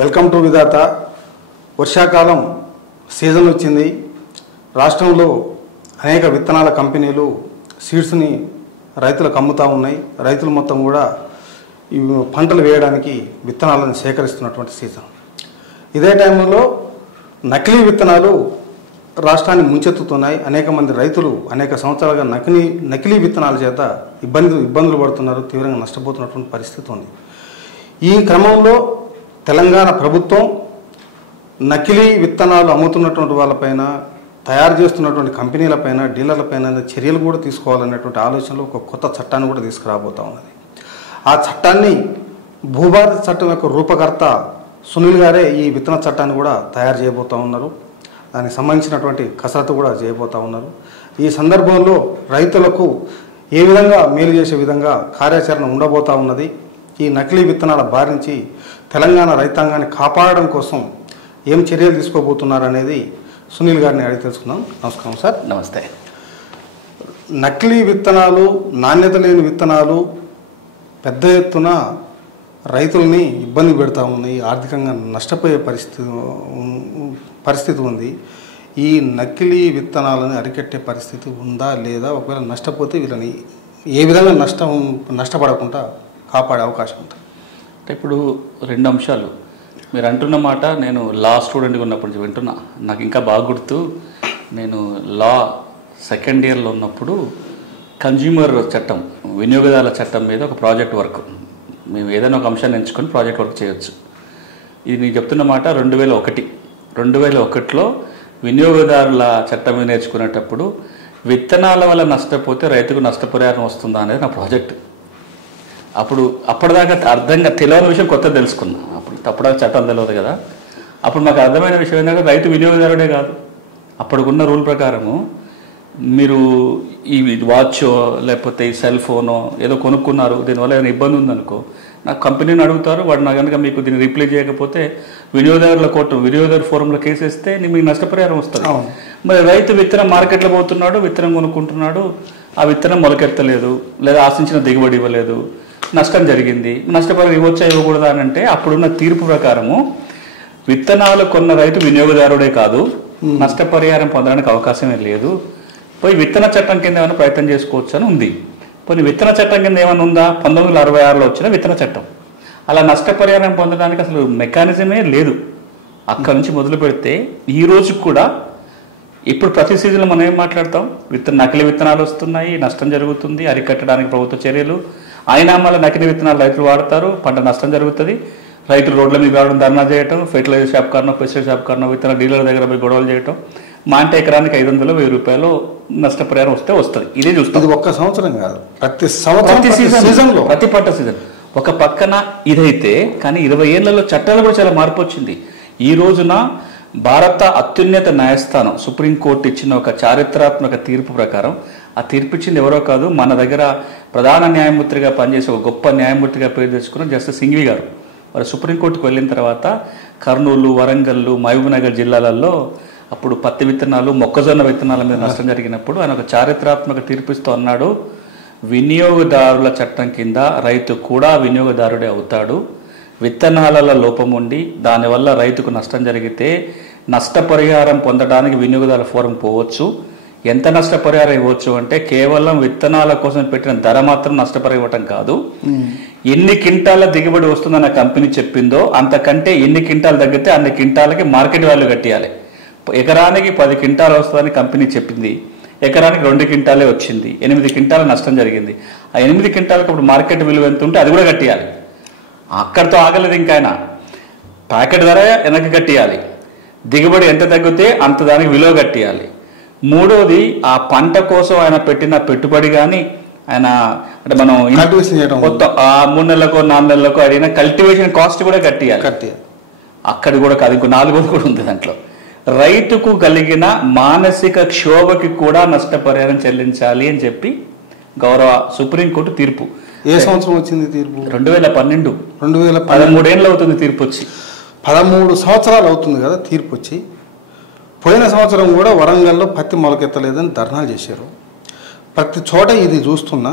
Welcome to విధాత. వర్షాకాలం season వచ్చింది. రాష్ట్రంలో అనేక విత్తనాల కంపెనీలు సీడ్స్ని రైతులకు అమ్ముతూ ఉన్నాయి. రైతులు మొత్తం కూడా ఈ పంటలు వేయడానికి విత్తనాలను సేకరిస్తున్నటువంటి సీజన్. ఇదే టైంలో నకిలీ విత్తనాలు రాష్ట్రాన్ని ముంచెత్తుతున్నాయి. అనేక మంది రైతులు అనేక సంవత్సరాలుగా నకిలీ విత్తనాల చేత ఇబ్బందులు పడుతున్నారు, తీవ్రంగా నష్టపోతున్నటువంటి పరిస్థితి ఉంది. ఈ క్రమంలో తెలంగాణ ప్రభుత్వం నకిలీ విత్తనాలు అమ్ముతున్నటువంటి వాళ్ళపైన, తయారు చేస్తున్నటువంటి కంపెనీలపైన, డీలర్లపైన చర్యలు కూడా తీసుకోవాలనేటువంటి ఆలోచనలో ఒక కొత్త చట్టాన్ని కూడా తీసుకురాబోతూ ఉన్నది. ఆ చట్టాన్ని భూభారతి చట్టం యొక్క రూపకర్త సునీల్ గారే ఈ విత్తన చట్టాన్ని కూడా తయారు చేయబోతూ ఉన్నారు. దానికి సంబంధించినటువంటి కసరత్తు కూడా చేయబోతూ ఉన్నారు. ఈ సందర్భంలో రైతులకు ఏ విధంగా మేలు చేసే విధంగా కార్యాచరణ ఉండబోతూ ఉన్నది. ఈ నకిలీ విత్తనాల బారి నుంచి తెలంగాణ రైతాంగాన్ని కాపాడడం కోసం ఏం చర్యలు తీసుకోబోతున్నారు అనేది సునీల్ గారిని అడిగి తెలుసుకుందాం. నమస్కారం సార్. నమస్తే. నకిలీ విత్తనాలు, నాణ్యత లేని విత్తనాలు పెద్ద ఎత్తున రైతుల్ని ఇబ్బంది పెడతా ఉన్నాయి, ఆర్థికంగా నష్టపోయే పరిస్థితి ఉంది. ఈ నకిలీ విత్తనాలను అరికట్టే పరిస్థితి ఉందా లేదా? ఒకవేళ నష్టపోతే వీళ్ళని ఏ విధంగా నష్టపడకుండా కాపాడే అవకాశం ఉంటుంది? అంటే ఇప్పుడు రెండు అంశాలు మీరు అంటున్న మాట. నేను లా స్టూడెంట్గా ఉన్నప్పటి నుంచి వింటున్నా. నాకు ఇంకా బాగా గుర్తు, నేను లా సెకండ్ ఇయర్లో ఉన్నప్పుడు కన్జ్యూమర్ చట్టం, వినియోగదారుల చట్టం మీద ఒక ప్రాజెక్ట్ వర్క్, మేము ఏదైనా ఒక అంశాన్ని ఎంచుకొని ప్రాజెక్ట్ వర్క్ చేయొచ్చు. ఇది నేను చెప్తున్న మాట 2001లో వినియోగదారుల చట్టం మీద నేర్చుకునేటప్పుడు విత్తనాల వల్ల నష్టపోతే రైతుకు నష్టపరిహారం వస్తుందా అనేది నా ప్రాజెక్ట్. అప్పటిదాకా అర్థంగా తెలియని విషయం కొత్త తెలుసుకున్నా. అప్పటిదాకా చట్టం తెలియదు కదా. అప్పుడు మాకు అర్థమైన విషయం ఏంటంటే రైతు వినియోగదారుడే కాదు. అప్పటికున్న రూల్ ప్రకారము మీరు ఈ వాచో లేకపోతే ఈ సెల్ ఫోనో ఏదో కొనుక్కున్నారు, దీనివల్ల ఏదైనా ఇబ్బంది ఉందనుకో, నాకు కంపెనీని అడుగుతారు. వాడు నా కనుక మీకు దీన్ని రిప్లై చేయకపోతే వినియోగదారు ఫోరంలో కేసు వేస్తే మీకు నష్టపరిహారం వస్తుంది. మరి రైతు విత్తనం మార్కెట్లో పోతున్నాడు, విత్తనం కొనుక్కుంటున్నాడు, ఆ విత్తనం మొలకెత్తలేదు లేదా ఆశించిన దిగుబడి ఇవ్వలేదు, నష్టం జరిగింది, నష్టపరిహారం ఇవ్వచ్చా ఇవ్వకూడదా అని అంటే అప్పుడున్న తీర్పు ప్రకారము విత్తనాలు కొన్న రైతు వినియోగదారుడే కాదు, నష్టపరిహారం పొందడానికి అవకాశమే లేదు. పోయి విత్తన చట్టం కింద ఏమైనా ప్రయత్నం చేసుకోవచ్చు అని ఉంది. పోయి విత్తన చట్టం కింద ఏమైనా ఉందా? 1966లో వచ్చిన విత్తన చట్టం. అలా నష్టపరిహారం పొందడానికి అసలు మెకానిజమే లేదు. అక్కడి నుంచి మొదలు పెడితే ఈ రోజు కూడా ఇప్పుడు ప్రతి సీజన్లో మనం ఏం మాట్లాడతాం? నకిలీ విత్తనాలు వస్తున్నాయి, నష్టం జరుగుతుంది, అరికట్టడానికి ప్రభుత్వ చర్యలు. అయినా మళ్ళీ నకిలీ విత్తనాలు రైతులు వాడతారు, పంట నష్టం జరుగుతుంది. రైతులు రోడ్ల మీద రావడం, ధర్నా చేయటం, ఫెర్టిలైజర్ షాప్ కారణం, పెస్టిసైడ్ షాప్ కారణం, విత్తన డీలర్ దగ్గర పోయి గొడవలు చేయటం. మా అంటే ఎకరానికి 500-1000 రూపాయలు నష్టపరిహారం వస్తుంది. ఇదే చూస్తుంది. ఇది ఒక్క సంవత్సరం కాదు, ప్రతి సీజన్లో, ప్రతి పంట సీజన్. ఒక పక్కన ఇదైతే కానీ 20 ఏళ్లలో చట్టాలు కూడా చాలా మార్పు వచ్చింది. ఈ రోజున భారత అత్యున్నత న్యాయస్థానం సుప్రీంకోర్టు ఇచ్చిన ఒక చారిత్రాత్మక తీర్పు ప్రకారం, ఆ తీర్పు ఇచ్చింది ఎవరో కాదు, మన దగ్గర ప్రధాన న్యాయమూర్తిగా పనిచేసే ఒక గొప్ప న్యాయమూర్తిగా పేరు తెచ్చుకున్న జస్టిస్ సింఘ్వి గారు. వారు సుప్రీంకోర్టుకు వెళ్ళిన తర్వాత కర్నూలు, వరంగల్, మహబూబ్నగర్ జిల్లాలలో అప్పుడు పత్తి విత్తనాలు, మొక్కజొన్న విత్తనాల మీద నష్టం జరిగినప్పుడు ఆయన ఒక చారిత్రాత్మక తీర్పిస్తూ అన్నాడు, వినియోగదారుల చట్టం కింద రైతు కూడా వినియోగదారుడే అవుతాడు. విత్తనాలలో లోపం ఉండి దానివల్ల రైతుకు నష్టం జరిగితే నష్టపరిహారం పొందడానికి వినియోగదారుల ఫోరం పోవచ్చు. ఎంత నష్టపరిహారం ఇవ్వచ్చు అంటే కేవలం విత్తనాల కోసం పెట్టిన ధర మాత్రం నష్టపరిహారం ఇవ్వటం కాదు, ఎన్ని క్వింటాల దిగుబడి వస్తుందన్న కంపెనీ చెప్పిందో అంతకంటే ఎన్ని క్వింటాలు తగ్గితే అన్ని క్వింటాలకి మార్కెట్ వాల్యూ కట్టియాలి. ఎకరానికి 10 క్వింటాలు వస్తుందని కంపెనీ చెప్పింది, ఎకరానికి 2 క్వింటాలే వచ్చింది, 8 క్వింటాల నష్టం జరిగింది. ఆ 8 క్వింటాలకు ఇప్పుడు మార్కెట్ విలువ ఎంత ఉంటే అది కూడా కట్టియాలి. అక్కడితో ఆగలేదు. ఇంకా ఆయన ప్యాకెట్ ధర వెనక్కి కట్టియాలి, దిగుబడి ఎంత తగ్గితే అంత దానికి విలువ కట్టియాలి. మూడోది, ఆ పంట కోసం ఆయన పెట్టిన పెట్టుబడి కానీ ఆయన అంటే మనం మొత్తం 3 నెలలకో 4 నెలలకో అడిగిన కల్టివేషన్ కాస్ట్ కూడా కట్టియాలి. అక్కడ కూడా కాదు, ఇంకో 4 కూడా ఉంది దాంట్లో. రైతుకు కలిగిన మానసిక క్షోభకి కూడా నష్టపరిహారం చెల్లించాలి అని చెప్పి గౌరవ సుప్రీంకోర్టు తీర్పు. ఏ సంవత్సరం వచ్చింది తీర్పు? 2012. 13 ఏళ్ళు అవుతుంది తీర్పు వచ్చి. 13 సంవత్సరాలు అవుతుంది కదా తీర్పు వచ్చి. పోయిన సంవత్సరం కూడా వరంగల్లో పత్తి మొలకెత్తలేదని ధర్నాలు చేశారు. ప్రతి చోట ఇది చూస్తున్నా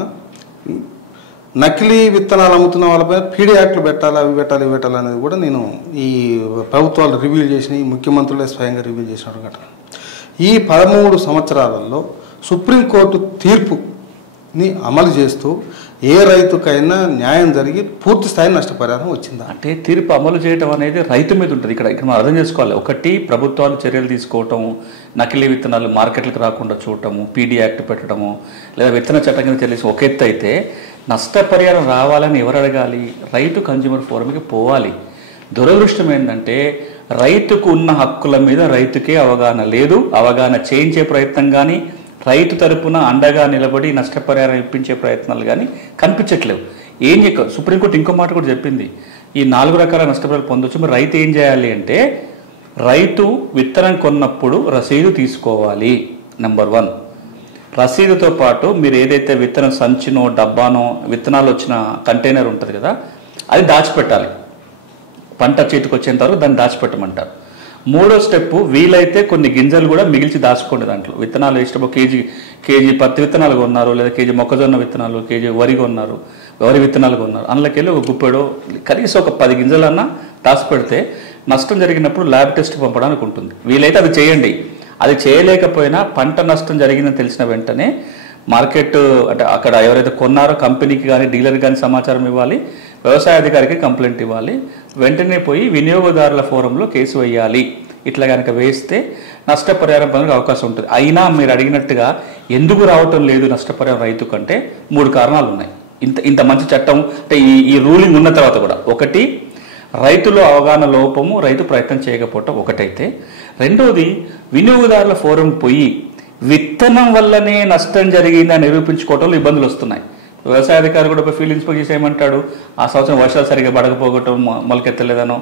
నకిలీ విత్తనాలు అమ్ముతున్న వాళ్ళపైన పీడీ యాక్ట్లు పెట్టాలి, అవి పెట్టాలి, ఇవి పెట్టాలి అనేది కూడా నేను ఈ ప్రభుత్వాలు రివ్యూ చేసినాయి, ముఖ్యమంత్రులే స్వయంగా రివ్యూ చేసిన ఘటన. ఈ 13 సంవత్సరాలలో సుప్రీంకోర్టు తీర్పుని అమలు చేస్తూ ఏ రైతుకైనా న్యాయం జరిగి పూర్తి స్థాయి నష్టపరిహారం వచ్చిందా? అంటే తీర్పు అమలు చేయడం అనేది రైతు మీద ఉంటుంది. ఇక్కడ మనం అర్థం చేసుకోవాలి. ఒకటి, ప్రభుత్వాలు చర్యలు తీసుకోవటము, నకిలీ విత్తనాలు మార్కెట్లకు రాకుండా చూడటము, పీడీ యాక్ట్ పెట్టడము, లేదా విత్తన చట్టం కింద చెల్లించి ఒక ఎత్తు అయితే, నష్టపరిహారం రావాలని ఎవరు అడగాలి? రైతు కన్జ్యూమర్ ఫోరంకి పోవాలి. దురదృష్టం ఏంటంటే రైతుకు ఉన్న హక్కుల మీద రైతుకే అవగాహన లేదు. అవగాహన చేయించే ప్రయత్నం కానీ, రైతు తరపున అండగా నిలబడి నష్టపరిహారం ఇప్పించే ప్రయత్నాలు కానీ కనిపించట్లేవు. ఏం చెప్ప సుప్రీంకోర్టు ఇంకో మాట కూడా చెప్పింది, ఈ 4 రకాల నష్టపరిహారం పొందొచ్చు. మరి రైతు ఏం చేయాలి అంటే, రైతు విత్తనం కొన్నప్పుడు రసీదు తీసుకోవాలి. నెంబర్ 1, రసీదుతో పాటు మీరు ఏదైతే విత్తనం సంచినో డబ్బానో విత్తనాలు వచ్చిన కంటైనర్ ఉంటుంది కదా, అది దాచిపెట్టాలి. పంట చేతికి వచ్చేంత వరకు దాన్ని దాచిపెట్టమంటారు. 3వ స్టెప్, వీలైతే కొన్ని గింజలు కూడా మిగిల్చి దాచుకోండి. దాంట్లో విత్తనాలు వేసినప్పుడు కేజీ పత్తి విత్తనాలు కొన్నారు, లేదా కేజీ మొక్కజొన్న విత్తనాలు, కేజీ వరి కొన్నారు, వరి విత్తనాలు కొన్నారు, అందులోకెళ్ళి ఒక గుప్పెడో కనీసం ఒక 10 గింజలన్నా దాచిపెడితే నష్టం జరిగినప్పుడు ల్యాబ్ టెస్ట్ పంపడానికి ఉంటుంది. వీలైతే అది చేయండి. అది చేయలేకపోయినా పంట నష్టం జరిగిందని తెలిసిన వెంటనే మార్కెట్ అంటే అక్కడ ఎవరైతే కొన్నారో కంపెనీకి కానీ డీలర్కి కానీ సమాచారం ఇవ్వాలి, వ్యవసాయ అధికారికి కంప్లైంట్ ఇవ్వాలి, వెంటనే పోయి వినియోగదారుల ఫోరంలో కేసు వేయాలి. ఇట్లా కనుక వేస్తే నష్టపరిహారం పొందడానికి అవకాశం ఉంటుంది. అయినా మీరు అడిగినట్టుగా ఎందుకు రావటం లేదు నష్టపరిహారం రైతు కంటే 3 కారణాలు ఉన్నాయి. ఇంత మంచి చట్టం అంటే ఈ రూలింగ్ ఉన్న తర్వాత కూడా, ఒకటి, రైతులో అవగాహన లోపము, రైతు ప్రయత్నం చేయకపోవటం ఒకటైతే, రెండోది వినియోగదారుల ఫోరం పోయి విత్తనం వల్లనే నష్టం జరిగిందని నిరూపించుకోవటంలో ఇబ్బందులు వస్తున్నాయి. వ్యవసాయ అధికారి కూడా ఒక ఫీల్డ్ ఇన్స్పెక్ట్ చేసి ఏమంటాడు, ఆ సంవత్సరం వర్షాలు సరిగ్గా పడకపోవటం, మొలకెత్తలేదనో,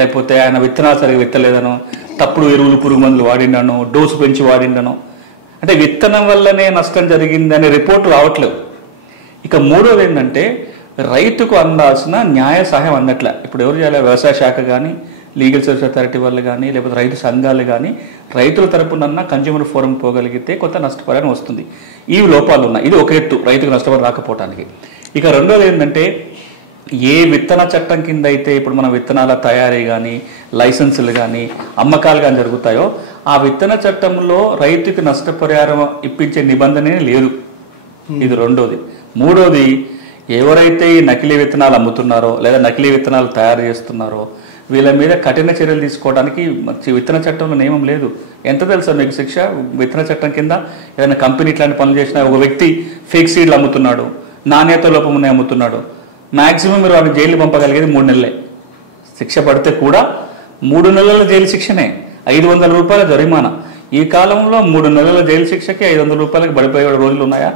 లేకపోతే ఆయన విత్తనాలు సరిగ్గా విత్తలేదనో, తప్పుడు ఎరువులు పురుగు మందులు వాడిండనో, డోసు పెంచి వాడిండనో, అంటే విత్తనం వల్లనే నష్టం జరిగిందనే రిపోర్టు రావట్లేదు. ఇక 3వది ఏంటంటే, రైతుకు అందాల్సిన న్యాయ సహాయం అందట్లే. ఇప్పుడు ఎవరు చేయాలి? వ్యవసాయ శాఖ కానీ, లీగల్ సర్వీస్ అథారిటీ వాళ్ళు కానీ, లేకపోతే రైతు సంఘాలు కానీ రైతుల తరపునన్నా కన్జ్యూమర్ ఫోరం పోగలిగితే కొంత నష్టపరిహారం వస్తుంది. ఈ లోపాలు ఉన్నాయి. ఇది ఒక ఎత్తు రైతుకు నష్టపరిహారం రాకపోవటానికి. ఇక రెండోది ఏంటంటే, ఏ విత్తన చట్టం కింద అయితే ఇప్పుడు మన విత్తనాల తయారీ కానీ, లైసెన్సులు కానీ, అమ్మకాలు కానీ జరుగుతాయో, ఆ విత్తన చట్టంలో రైతుకు నష్టపరిహారం ఇప్పించే నిబంధనే లేదు. ఇది రెండోది. 3వది, ఎవరైతే ఈ నకిలీ విత్తనాలు అమ్ముతున్నారో లేదా నకిలీ విత్తనాలు తయారు చేస్తున్నారో వీళ్ళ మీద కఠిన చర్యలు తీసుకోవడానికి విత్తన చట్టంలో నియమం లేదు. ఎంత తెలుసా మీకు శిక్ష? విత్తన చట్టం కింద ఏదైనా కంపెనీ ఇట్లాంటి పనులు చేసినా, ఒక వ్యక్తి ఫేక్ సీడ్లు అమ్ముతున్నాడు, నాణ్యత లోపం ఉన్నాయి అమ్ముతున్నాడు, మ్యాక్సిమం మీరు వాడిని జైలు పంపగలిగేది 3 నెలలే. శిక్ష పడితే కూడా 3 నెలల జైలు శిక్షనే, 500 రూపాయల జరిమానా. ఈ కాలంలో 3 నెలల జైలు శిక్షకి 500 రూపాయలకి పడిపోయే రోజులు ఉన్నాయా?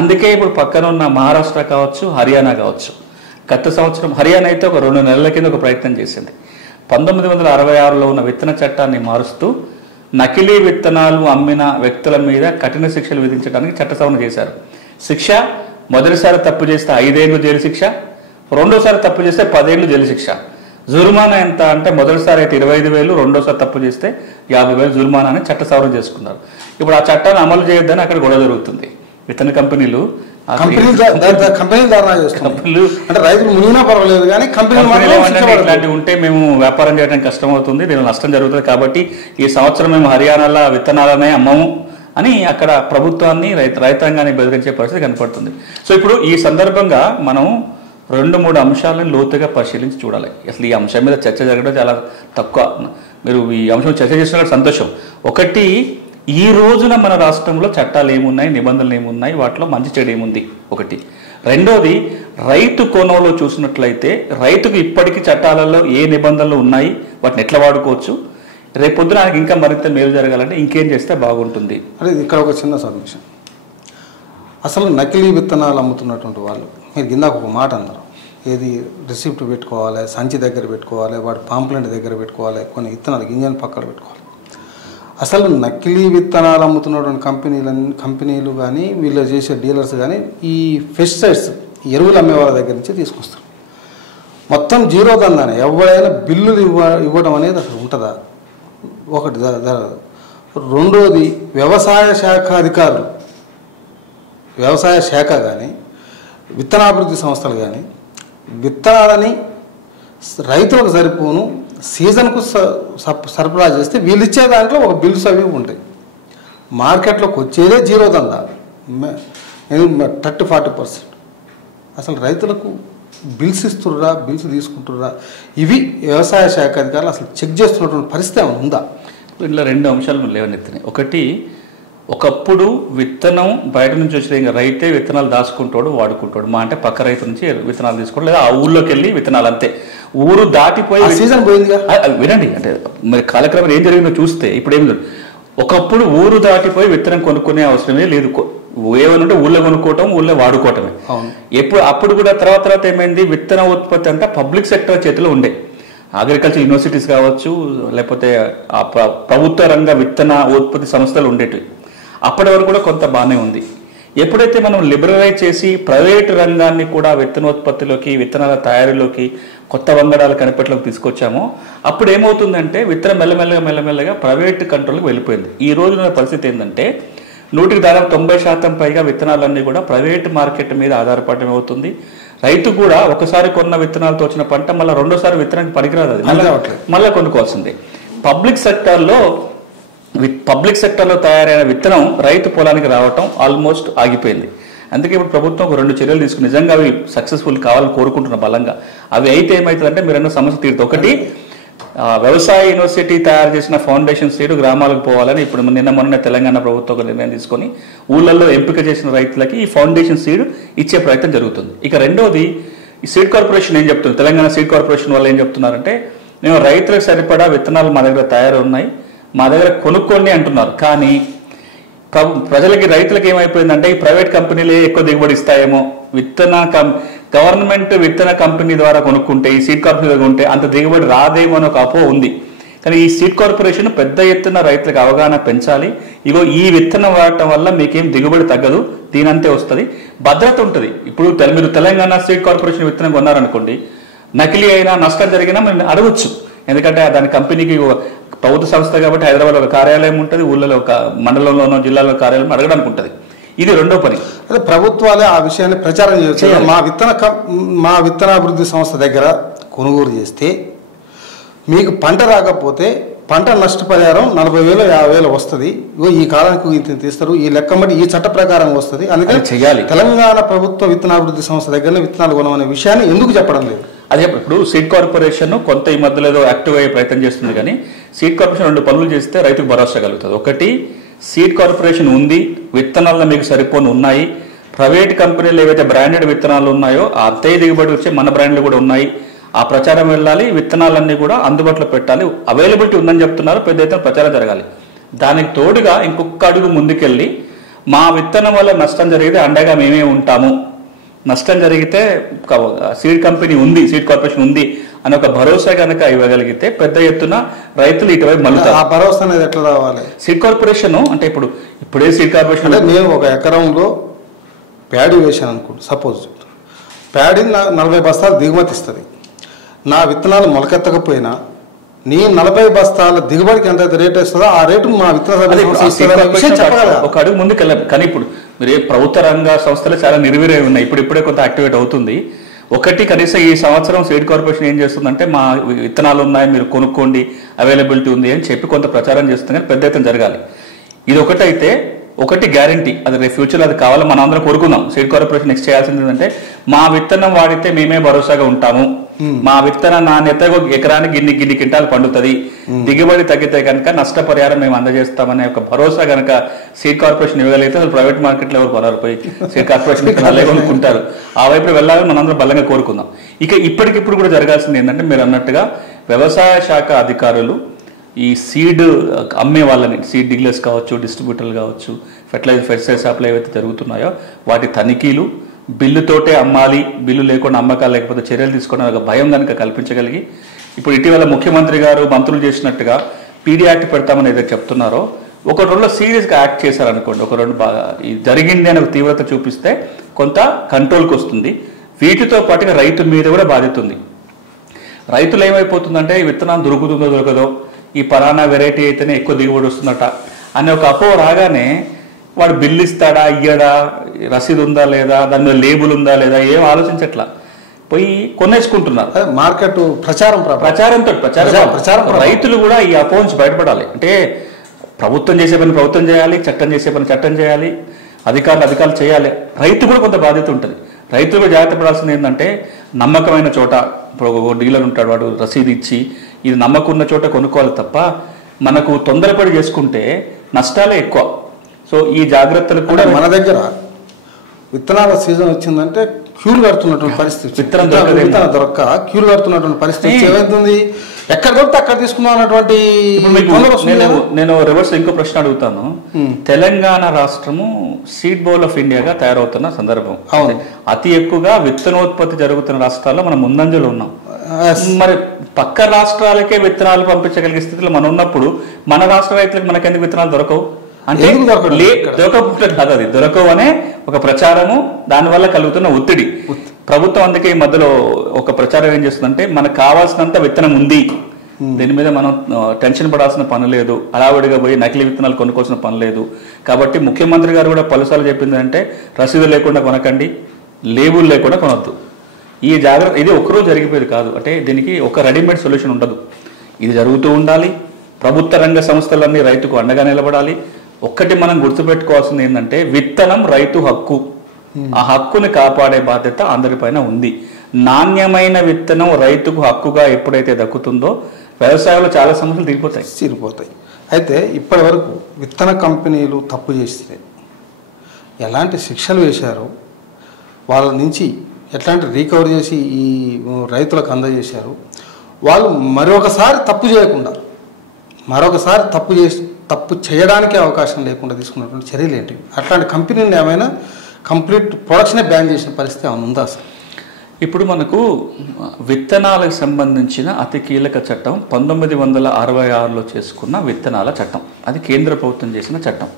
అందుకే ఇప్పుడు పక్కన ఉన్న మహారాష్ట్ర కావచ్చు, హర్యానా కావచ్చు, గత సంవత్సరం హర్యానా అయితే ఒక 2 నెలల కింద ఒక ప్రయత్నం చేసింది. 1966లో ఉన్న విత్తన చట్టాన్ని మారుస్తూ నకిలీ విత్తనాలు అమ్మిన వ్యక్తుల మీద కఠిన శిక్షలు విధించడానికి చట్ట సవరణ చేశారు. శిక్ష మొదటిసారి తప్పు చేస్తే 5 ఏళ్ళు జైలు శిక్ష, రెండోసారి తప్పు చేస్తే 10 ఏళ్ళు జైలు శిక్ష. జుర్మానా ఎంత అంటే మొదటిసారి అయితే 25,000, రెండోసారి తప్పు చేస్తే 50,000 జుర్మానా అని చట్ట సవరణ చేసుకున్నారు. ఇప్పుడు ఆ చట్టాన్ని అమలు చేయొద్దని అక్కడ గొడవ జరుగుతుంది. విత్తన కంపెనీలు ఇట్లాంటివి ఉంటే మేము వ్యాపారం చేయడానికి కష్టం అవుతుంది, దీని నష్టం జరుగుతుంది, కాబట్టి ఈ సంవత్సరం మేము హర్యానాలో విత్తనాలనే అమ్మము అని అక్కడ ప్రభుత్వాన్ని రైతాంగాన్ని బెదిరించే పరిస్థితి కనపడుతుంది. సో ఇప్పుడు ఈ సందర్భంగా మనం 2-3 అంశాలను లోతుగా పరిశీలించి చూడాలి. అసలు ఈ అంశం మీద చర్చ జరగడం చాలా తక్కువ. మీరు ఈ అంశం చర్చ చేసిన సంతోషం. ఒకటి, ఈ రోజున మన రాష్ట్రంలో చట్టాలు ఏమున్నాయి, నిబంధనలు ఏమున్నాయి, వాటిలో మంచి చెడు ఏముంది ఒకటి. రెండోది, రైతు కోణంలో చూసినట్లయితే రైతుకు ఇప్పటికీ చట్టాలలో ఏ నిబంధనలు ఉన్నాయి, వాటిని ఎట్లా వాడుకోవచ్చు, రేపొద్దున ఆయనకి ఇంకా మరింత మేలు జరగాలంటే ఇంకేం చేస్తే బాగుంటుంది. అదే ఇక్కడ ఒక చిన్న సబ్మిషన్. అసలు నకిలీ విత్తనాలు అమ్ముతున్నటువంటి వాళ్ళు, మీరు కిందాక ఒక మాట అన్నారు, ఏది రిసిప్ట్ పెట్టుకోవాలి, సంచి దగ్గర పెట్టుకోవాలి, వాటి పాంప్లెంట్ దగ్గర పెట్టుకోవాలి, కొన్ని విత్తనాలు గింజలు పక్కన పెట్టుకోవాలి. అసలు నకిలీ విత్తనాలు అమ్ముతున్నటువంటి కంపెనీలు కానీ వీళ్ళు చేసే డీలర్స్ కానీ ఈ పెస్టిసైడ్స్ ఎరువులు అమ్మే వాళ్ళ దగ్గర నుంచి తీసుకొస్తారు. మొత్తం జీరో దందానే. ఎవరైనా బిల్లులు ఇవ్వడం అనేది అసలు ఉంటుందా? ఒకటి. రెండోది, వ్యవసాయ శాఖ అధికారులు, వ్యవసాయ శాఖ కానీ విత్తనాభివృద్ధి సంస్థలు కానీ విత్తనాలని రైతులకు సరిపోను సీజన్కు సరఫరా చేస్తే వీళ్ళు ఇచ్చే దాంట్లో ఒక బిల్స్ అవి ఉంటాయి. మార్కెట్లోకి వచ్చేదే జీరో దందా 30-40%. అసలు రైతులకు బిల్స్ ఇస్తుర్రా, బిల్స్ తీసుకుంటుర్రా, ఇవి వ్యవసాయ శాఖ అధికారులు అసలు చెక్ చేస్తున్నటువంటి పరిస్థితి ఏమైనా ఉందా? ఇందులో 2 అంశాలు లేవనెత్తినాయి. ఒకటి, ఒకప్పుడు విత్తనం బయట నుంచి వచ్చిన ఇంకా రైతే విత్తనాలు దాచుకుంటాడు, వాడుకుంటాడు. మా అంటే పక్క రైతు నుంచి విత్తనాలు తీసుకోవడం, లేదా ఆ ఊళ్ళోకి వెళ్ళి విత్తనాలు అంతే. ఊరు దాటిపోయి సీజన్ పోయిందిగా. వినండి, అంటే మరి కాలక్రమం ఏం జరిగిందో చూస్తే ఇప్పుడు ఏం లేదు. ఒకప్పుడు ఊరు దాటిపోయి విత్తనం కొనుక్కునే అవసరమే లేదు. ఏమనుంటే ఊళ్ళో కొనుక్కోవటం, ఊళ్ళో వాడుకోవటమే. అప్పుడు కూడా తర్వాత ఏమైంది, విత్తన ఉత్పత్తి అంతా పబ్లిక్ సెక్టర్ చేతిలో ఉండే. అగ్రికల్చర్ యూనివర్సిటీస్ కావచ్చు, లేకపోతే ప్రభుత్వ రంగ విత్తన ఉత్పత్తి సంస్థలు ఉండేటివి. అప్పటి వరకు కూడా కొంత బాగానే ఉంది. ఎప్పుడైతే మనం లిబరలైజ్ చేసి ప్రైవేటు రంగాన్ని కూడా విత్తనోత్పత్తిలోకి, విత్తనాల తయారీలోకి, కొత్త వంగడాల కనిపెట్టలోకి తీసుకొచ్చామో అప్పుడు ఏమవుతుందంటే విత్తనం మెల్లమెల్లగా ప్రైవేట్ కంట్రోల్కి వెళ్ళిపోయింది. ఈ రోజున పరిస్థితి ఏంటంటే 100కి దాదాపు 90% పైగా విత్తనాలన్నీ కూడా ప్రైవేట్ మార్కెట్ మీద ఆధారపడడం అవుతుంది. రైతు కూడా ఒకసారి కొన్న విత్తనాలతో వచ్చిన పంట మళ్ళీ రెండోసారి విత్తనానికి పనికిరాదు, అది మళ్ళీ కొనుక్కోవాల్సిందే. పబ్లిక్ సెక్టర్లో తయారైన విత్తనం రైతు పొలానికి రావటం ఆల్మోస్ట్ ఆగిపోయింది. అందుకే ఇప్పుడు ప్రభుత్వం ఒక 2 చర్యలు తీసుకుని నిజంగా అవి సక్సెస్ఫుల్ కావాలని కోరుకుంటున్న బలంగా. అవి అయితే ఏమవుతుందంటే మీరన్న సమస్య తీరుతుంది. ఒకటి, వ్యవసాయ యూనివర్సిటీ తయారు చేసిన ఫౌండేషన్ సీడ్ గ్రామాలకు పోవాలని ఇప్పుడు మొన్న తెలంగాణ ప్రభుత్వం ఒక నిర్ణయం తీసుకొని ఊళ్ళల్లో ఎంపిక చేసిన రైతులకి ఈ ఫౌండేషన్ సీడ్ ఇచ్చే ప్రయత్నం జరుగుతుంది. ఇక రెండోది, ఈ సీడ్ కార్పొరేషన్ ఏం చెప్తుంది, తెలంగాణ సీడ్ కార్పొరేషన్ వాళ్ళు ఏం చెప్తున్నారంటే, మేము రైతులకు సరిపడా విత్తనాలు మా దగ్గర తయారు ఉన్నాయి, మా దగ్గర కొనుక్కోండి అంటున్నారు. కానీ ప్రజలకి, రైతులకు ఏమైపోయిందంటే ఈ ప్రైవేట్ కంపెనీలే ఎక్కువ దిగుబడి ఇస్తాయేమో, గవర్నమెంట్ విత్తన కంపెనీ ద్వారా కొనుక్కుంటే, ఈ సీడ్ కంపెనీ ద్వారా కొంటే అంత దిగుబడి రాదేమో అని ఒక అపోహ ఉంది. కానీ ఈ సీడ్ కార్పొరేషన్ పెద్ద ఎత్తున రైతులకు అవగాహన పెంచాలి. ఇగో ఈ విత్తనం వాడటం వల్ల మీకేం దిగుబడి తగ్గదు, దీనంతే వస్తుంది, భద్రత ఉంటుంది. ఇప్పుడు మీరు తెలంగాణ సీడ్ కార్పొరేషన్ విత్తనం కొన్నారనుకోండి, నకిలీ అయినా నష్టం జరిగినా మేము అడగొచ్చు. ఎందుకంటే దాని కంపెనీకి ప్రభుత్వ సంస్థ కాబట్టి హైదరాబాద్ ఒక కార్యాలయం ఉంటుంది, ఊళ్ళలో ఒక మండలంలోనో జిల్లాలో కార్యాలయం అడగడానికి ఉంటుంది. ఇది రెండో పని. అదే ప్రభుత్వాలే ఆ విషయాన్ని ప్రచారం చేయాలి. మా విత్తనాభివృద్ధి సంస్థ దగ్గర కొనుగోలు చేస్తే మీకు పంట రాకపోతే పంట నష్టపరిహారం 40,000 50,000 వస్తుంది, ఈ కాలానికి ఇంత తీస్తారు, ఈ లెక్క బట్టి ఈ చట్ట ప్రకారం వస్తుంది. అందుకని చేయాలి. తెలంగాణ ప్రభుత్వ విత్తనాభివృద్ధి సంస్థ దగ్గరనే విత్తనాలు కొనమనే విషయాన్ని ఎందుకు చెప్పడం లేదు? అదే ఇప్పుడు సీడ్ కార్పొరేషన్ కొంత ఈ మధ్యలో ఏదో యాక్టివ్ అయ్యే ప్రయత్నం చేస్తుంది. కానీ సీడ్ కార్పొరేషన్ 2 పనులు చేస్తే రైతుకు భరోసా కలుగుతుంది. ఒకటి, సీడ్ కార్పొరేషన్ ఉంది, విత్తనాలను మీకు సరిపోను ఉన్నాయి, ప్రైవేట్ కంపెనీలు ఏవైతే బ్రాండెడ్ విత్తనాలు ఉన్నాయో అంతే దిగుబడి వచ్చే మన బ్రాండ్లు కూడా ఉన్నాయి, ఆ ప్రచారం వెళ్ళాలి, విత్తనాలన్నీ కూడా అందుబాటులో పెట్టాలి, అవైలబిలిటీ ఉందని చెప్తున్నారు, పెద్ద ఎత్తున ప్రచారం జరగాలి. దానికి తోడుగా ఇంకొక అడుగు ముందుకెళ్ళి మా విత్తనం వల్ల నష్టం జరిగితే అండగా మేమే ఉంటాము, నష్టం జరిగితే సీడ్ కంపెనీ ఉంది, సీడ్ కార్పొరేషన్ ఉంది అని ఒక భరోసా కనుక ఇవ్వగలిగితే పెద్ద ఎత్తున రైతులు ఇటువైపు మళ్ళీ. ఆ భరోసా అనేది ఎట్లా రావాలి? సీడ్ కార్పొరేషన్ అంటే ఇప్పుడే సీడ్ కార్పొరేషన్ అంటే నేను ఒక ఎకరంలో ప్యాడీ వేసాను అనుకోండి, సపోజ్ ప్యాడీ 40 బస్తాలు దిగుమతి ఇస్తుంది, నా విత్తనాలు మొలకెత్తకపోయినా నీ 40 బస్తాల దిగుబడికి ఎంత రేట్ ఇస్తుందో ఆ రేటు మా ఒక అడుగు ముందుకు వెళ్ళాలి. కానీ ఇప్పుడు మీరు ప్రభుత్వ రంగ సంస్థలు చాలా నిర్వీర్యం ఉన్నాయి, ఇప్పుడే కొంత యాక్టివేట్ అవుతుంది. ఒకటి, కనీసం ఈ సంవత్సరం సీడ్ కార్పొరేషన్ ఏం చేస్తుందంటే మా విత్తనాలు ఉన్నాయి మీరు కొనుక్కోండి, అవైలబిలిటీ ఉంది అని చెప్పి కొంత ప్రచారం చేస్తుంది. కానీ పెద్ద ఎత్తున జరగాలి. ఇది ఒకటైతే ఒకటి గ్యారంటీ, అది రేపు ఫ్యూచర్లో అది కావాలని మనం అందరం కోరుకుందాం. సీడ్ కార్పొరేషన్ నెక్స్ట్ చేయాల్సింది ఏంటంటే మా విత్తనం వాడితే మేమే భరోసాగా ఉంటాము, మా విత్తన నాణ్యత ఎకరానికి గిన్ని క్వింటాలు పండుతుంది, దిగుబడి తగ్గితే కనుక నష్టపరిహారం మేము అందజేస్తామనే ఒక భరోసా కనుక సీడ్ కార్పొరేషన్ ఇవ్వగలిగితే అసలు ప్రైవేట్ మార్కెట్లో ఎవరు కొనరు, సీడ్ కార్పొరేషన్ కొనుక్కుంటారు. ఆ వైపు వెళ్ళాలని మనందరం బలంగా కోరుకుందాం. ఇక ఇప్పటికిప్పుడు కూడా జరగాల్సింది ఏంటంటే మీరు అన్నట్టుగా వ్యవసాయ శాఖ అధికారులు ఈ సీడ్ అమ్మే వాళ్ళని, సీడ్ డీలర్స్ కావచ్చు, డిస్ట్రిబ్యూటర్లు కావచ్చు, ఫెర్టిలైజర్ షాప్లు ఏవైతే జరుగుతున్నాయో వాటి తనిఖీలు, బిల్లుతోటే అమ్మాలి, బిల్లు లేకుండా అమ్మకాలు లేకపోతే చర్యలు తీసుకోవడం ఒక భయం కనుక కల్పించగలిగి, ఇప్పుడు ఇటీవల ముఖ్యమంత్రి గారు మంత్రులు చేసినట్టుగా పీడీ యాక్ట్ పెడతామని ఏదైతే చెప్తున్నారో ఒక 2 సీరియస్గా యాక్ట్ చేశారనుకోండి, ఒక 2 బాగా జరిగింది అనే తీవ్రత చూపిస్తే కొంత కంట్రోల్కి వస్తుంది. వీటితో పాటుగా రైతు మీద కూడా బాధ్యత ఉంది. రైతులు ఏమైపోతుందంటే ఈ విత్తనం దొరకదో, ఈ పలానా వెరైటీ అయితేనే ఎక్కువ దిగుబడి వస్తుందట అనే ఒక అపోహ రాగానే వాడు బిల్లు ఇస్తాడా ఇయ్యడా, రసీదు ఉందా లేదా, దాని మీద లేబుల్ ఉందా లేదా, ఏం ఆలోచించట్లా, పోయి కొనేసుకుంటున్నారు. మార్కెట్ ప్రచారం రైతులు కూడా ఈ అపోహ నుంచి బయటపడాలి. అంటే ప్రభుత్వం చేసే పని ప్రభుత్వం చేయాలి, చట్టం చేసే పని చట్టం చేయాలి, అధికారులు చేయాలి. రైతు కూడా కొంత బాధ్యత ఉంటుంది. రైతులు కూడా జాగ్రత్త పడాల్సింది ఏంటంటే నమ్మకమైన చోట, ఇప్పుడు డీలర్ ఉంటాడు, వాడు రసీదు ఇచ్చి ఇది నమ్మకం ఉన్న చోట కొనుక్కోవాలి తప్ప మనకు తొందరపడి చేసుకుంటే నష్టాలే ఎక్కువ. సో ఈ జాగ్రత్తలు కూడా మన దగ్గర విత్తనాల సీజన్ వచ్చిందంటే క్యూలు కడుతున్నటువంటి పరిస్థితి, విత్తనం దొరక్క క్యూలు కడుతున్నటువంటి పరిస్థితి ఏమైతుంది, ఎక్కడ దొరికితే అక్కడ తీసుకుందాం అన్నటువంటి. నేను రివర్స్ ఇంకో ప్రశ్న అడుగుతాను. తెలంగాణ రాష్ట్రము సీడ్ బౌల్ ఆఫ్ ఇండియాగా తయారవుతున్న సందర్భం, అతి ఎక్కువగా విత్తనోత్పత్తి జరుగుతున్న రాష్ట్రాల్లో మనం ముందంజలో ఉన్నాం. మరి పక్క రాష్ట్రాలకే విత్తనాలు పంపించగలిగే స్థితిలో మనం ఉన్నప్పుడు మన రాష్ట్ర రైతులకు మనకెందుకు విత్తనాలు దొరకవు? అంటే దొరకకపోతే కాదు, అది దొరకవు అనే ఒక ప్రచారము, దానివల్ల కలుగుతున్న ఒత్తిడి. ప్రభుత్వం అందుకే ఈ మధ్యలో ఒక ప్రచారం ఏం చేస్తుందంటే మనకు కావాల్సినంత విత్తనం ఉంది, దీని మీద మనం టెన్షన్ పడాల్సిన పని లేదు, హడావుడిగా పోయి నకిలీ విత్తనాలు కొనుక్కోవాల్సిన పని లేదు. కాబట్టి ముఖ్యమంత్రి గారు కూడా పలుసార్లు చెప్పింది అంటే రసీదు లేకుండా కొనకండి, లేబుల్ లేకుండా కొనొద్దు. ఈ జాగ్రత్త ఇది ఒక్కరోజు జరిగిపోయేది కాదు. అంటే దీనికి ఒక రెడీమేడ్ సొల్యూషన్ ఉండదు, ఇది జరుగుతూ ఉండాలి. ప్రభుత్వ రంగ సంస్థలన్నీ రైతుకు అండగా నిలబడాలి. ఒక్కటి మనం గుర్తుపెట్టుకోవాల్సింది ఏంటంటే విత్తనం రైతు హక్కు, ఆ హక్కుని కాపాడే బాధ్యత అందరిపైన ఉంది. నాణ్యమైన విత్తనం రైతుకు హక్కుగా ఎప్పుడైతే దక్కుతుందో వ్యవసాయంలో చాలా సమస్యలు తీరిపోతాయి. అయితే ఇప్పటి వరకు విత్తన కంపెనీలు తప్పు చేస్తే ఎలాంటి శిక్షలు వేశారు, వాళ్ళ నుంచి ఎట్లాంటి రికవరీ చేసి ఈ రైతులకు అందజేశారు, వాళ్ళు మరొకసారి తప్పు చేయకుండా తప్పు చేయడానికి అవకాశం లేకుండా తీసుకున్నటువంటి చర్యలు ఏంటివి? అట్లాంటి కంపెనీలు ఏమైనా కంప్లీట్ ప్రొడక్షనే బ్యాన్ చేసిన పరిస్థితి ఏమైనా ఉందా అసలు? ఇప్పుడు మనకు విత్తనాలకు సంబంధించిన అతి కీలక చట్టం 1966లో చేసుకున్న విత్తనాల చట్టం, అది కేంద్ర ప్రభుత్వం చేసిన చట్టం.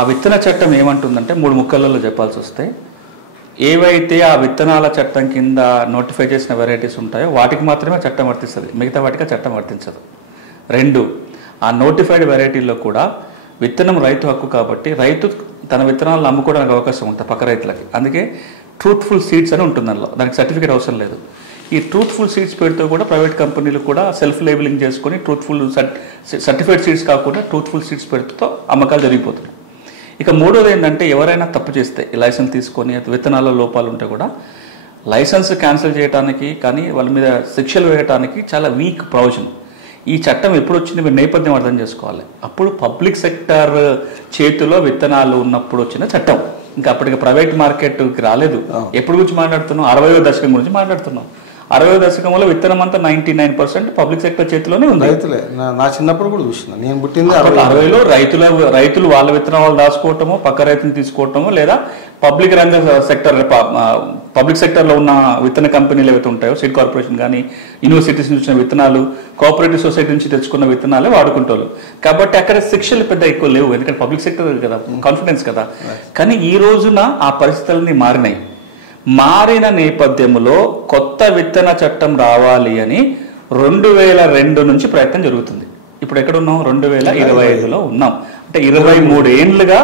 ఆ విత్తన చట్టం ఏమంటుందంటే 3 ముక్కలలో చెప్పాల్సి వస్తే, ఏవైతే ఆ విత్తనాల చట్టం కింద నోటిఫై చేసిన వెరైటీస్ ఉంటాయో వాటికి మాత్రమే చట్టం వర్తిస్తుంది, మిగతా వాటికి చట్టం వర్తించదు. 2, ఆ నోటిఫైడ్ వెరైటీల్లో కూడా విత్తనం రైతు హక్కు కాబట్టి రైతు తన విత్తనాలను అమ్ముకోవడానికి అవకాశం ఉంటుంది పక్క రైతులకి. అందుకే ట్రూత్ఫుల్ సీడ్స్ అని ఉంటుంది అందులో, దానికి సర్టిఫికేట్ అవసరం లేదు. ఈ ట్రూత్ఫుల్ సీడ్స్ పేరుతో కూడా ప్రైవేట్ కంపెనీలు కూడా సెల్ఫ్ లేబులింగ్ చేసుకొని ట్రూత్ఫుల్ సర్టిఫైడ్ సీడ్స్ కాకుండా ట్రూత్ఫుల్ సీడ్స్ పేరుతో అమ్మకాలు జరిగిపోతున్నాయి. ఇక 3వది ఏంటంటే ఎవరైనా తప్పు చేస్తే లైసెన్స్ తీసుకొని విత్తనాల లోపాలు ఉంటే కూడా లైసెన్స్ క్యాన్సిల్ చేయడానికి కానీ వాళ్ళ మీద శిక్షలు వేయడానికి చాలా వీక్ ప్రొవిజన్. ఈ చట్టం ఎప్పుడు వచ్చింది మీరు నేపథ్యం అర్థం చేసుకోవాలి. అప్పుడు పబ్లిక్ సెక్టర్ చేతిలో విత్తనాలు ఉన్నప్పుడు వచ్చిన చట్టం, ఇంకా అప్పటికి ప్రైవేట్ మార్కెట్కి రాలేదు. ఎప్పుడు గురించి మాట్లాడుతున్నాం? 60వ దశకం గురించి మాట్లాడుతున్నాం. 60వ దశకంలో విత్తనం అంతా 99% పబ్లిక్ సెక్టర్ చేతిలోనే ఉంది. రైతులే, నా చిన్నప్పుడు కూడా చూసిన, నేను పుట్టింది 60లో రైతులు వాళ్ళ విత్తనాలు దాచుకోవటమో పక్క రైతుని తీసుకోవటమో, లేదా పబ్లిక్ రంగ పబ్లిక్ సెక్టర్లో ఉన్న విత్తన కంపెనీలు ఏవైతే ఉంటాయో, సీడ్ కార్పొరేషన్ కానీ యూనివర్సిటీస్ నుంచి వచ్చిన విత్తనాలు, కోఆపరేటివ్ సొసైటీ నుంచి తెచ్చుకున్న విత్తనాలే వాడుకుంటారు. కాబట్టి అక్కడ శిక్షలు పెద్ద ఎక్కువ లేవు, ఎందుకంటే పబ్లిక్ సెక్టర్ కదా, కాన్ఫిడెన్స్ కదా. కానీ ఈ రోజున ఆ పరిస్థితులన్నీ మారిన నేపథ్యంలో కొత్త విత్తన చట్టం రావాలి అని 2002 నుంచి ప్రయత్నం జరుగుతుంది. ఇప్పుడు ఎక్కడున్నాం? 2025లో ఉన్నాం. అంటే 23 ఏళ్లుగా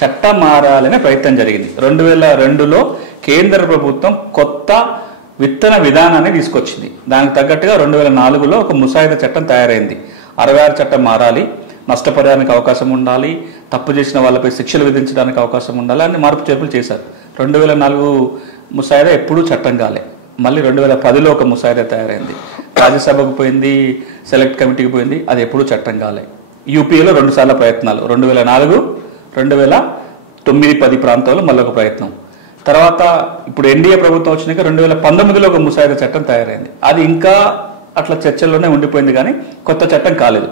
చట్టం మారాలనే ప్రయత్నం జరిగింది. 2002లో కేంద్ర ప్రభుత్వం కొత్త విత్తన విధానాన్ని తీసుకొచ్చింది. దానికి తగ్గట్టుగా 2004లో ఒక ముసాయిదా చట్టం తయారైంది. 66 చట్టం మారాలి, నష్టపరిహారానికి అవకాశం ఉండాలి, తప్పు చేసిన వాళ్ళపై శిక్షలు విధించడానికి అవకాశం ఉండాలి అని మార్పు చేర్పులు చేశారు. 2004 ముసాయిదా ఎప్పుడూ చట్టం కాలే. మళ్ళీ 2010లో ఒక ముసాయిదా తయారైంది, రాజ్యసభకు పోయింది, సెలెక్ట్ కమిటీకి పోయింది, అది ఎప్పుడూ చట్టం కాలే. యూపీఏలో 2 సార్లు ప్రయత్నాలు, 2004, 2009-10 ప్రాంతాల్లో మళ్ళీ ఒక ప్రయత్నం. తర్వాత ఇప్పుడు ఎన్డీఏ ప్రభుత్వం వచ్చినాక 2019లో ఒక ముసాయిదా చట్టం తయారైంది. అది ఇంకా అట్లా చర్చల్లోనే ఉండిపోయింది, కానీ కొత్త చట్టం కాలేదు.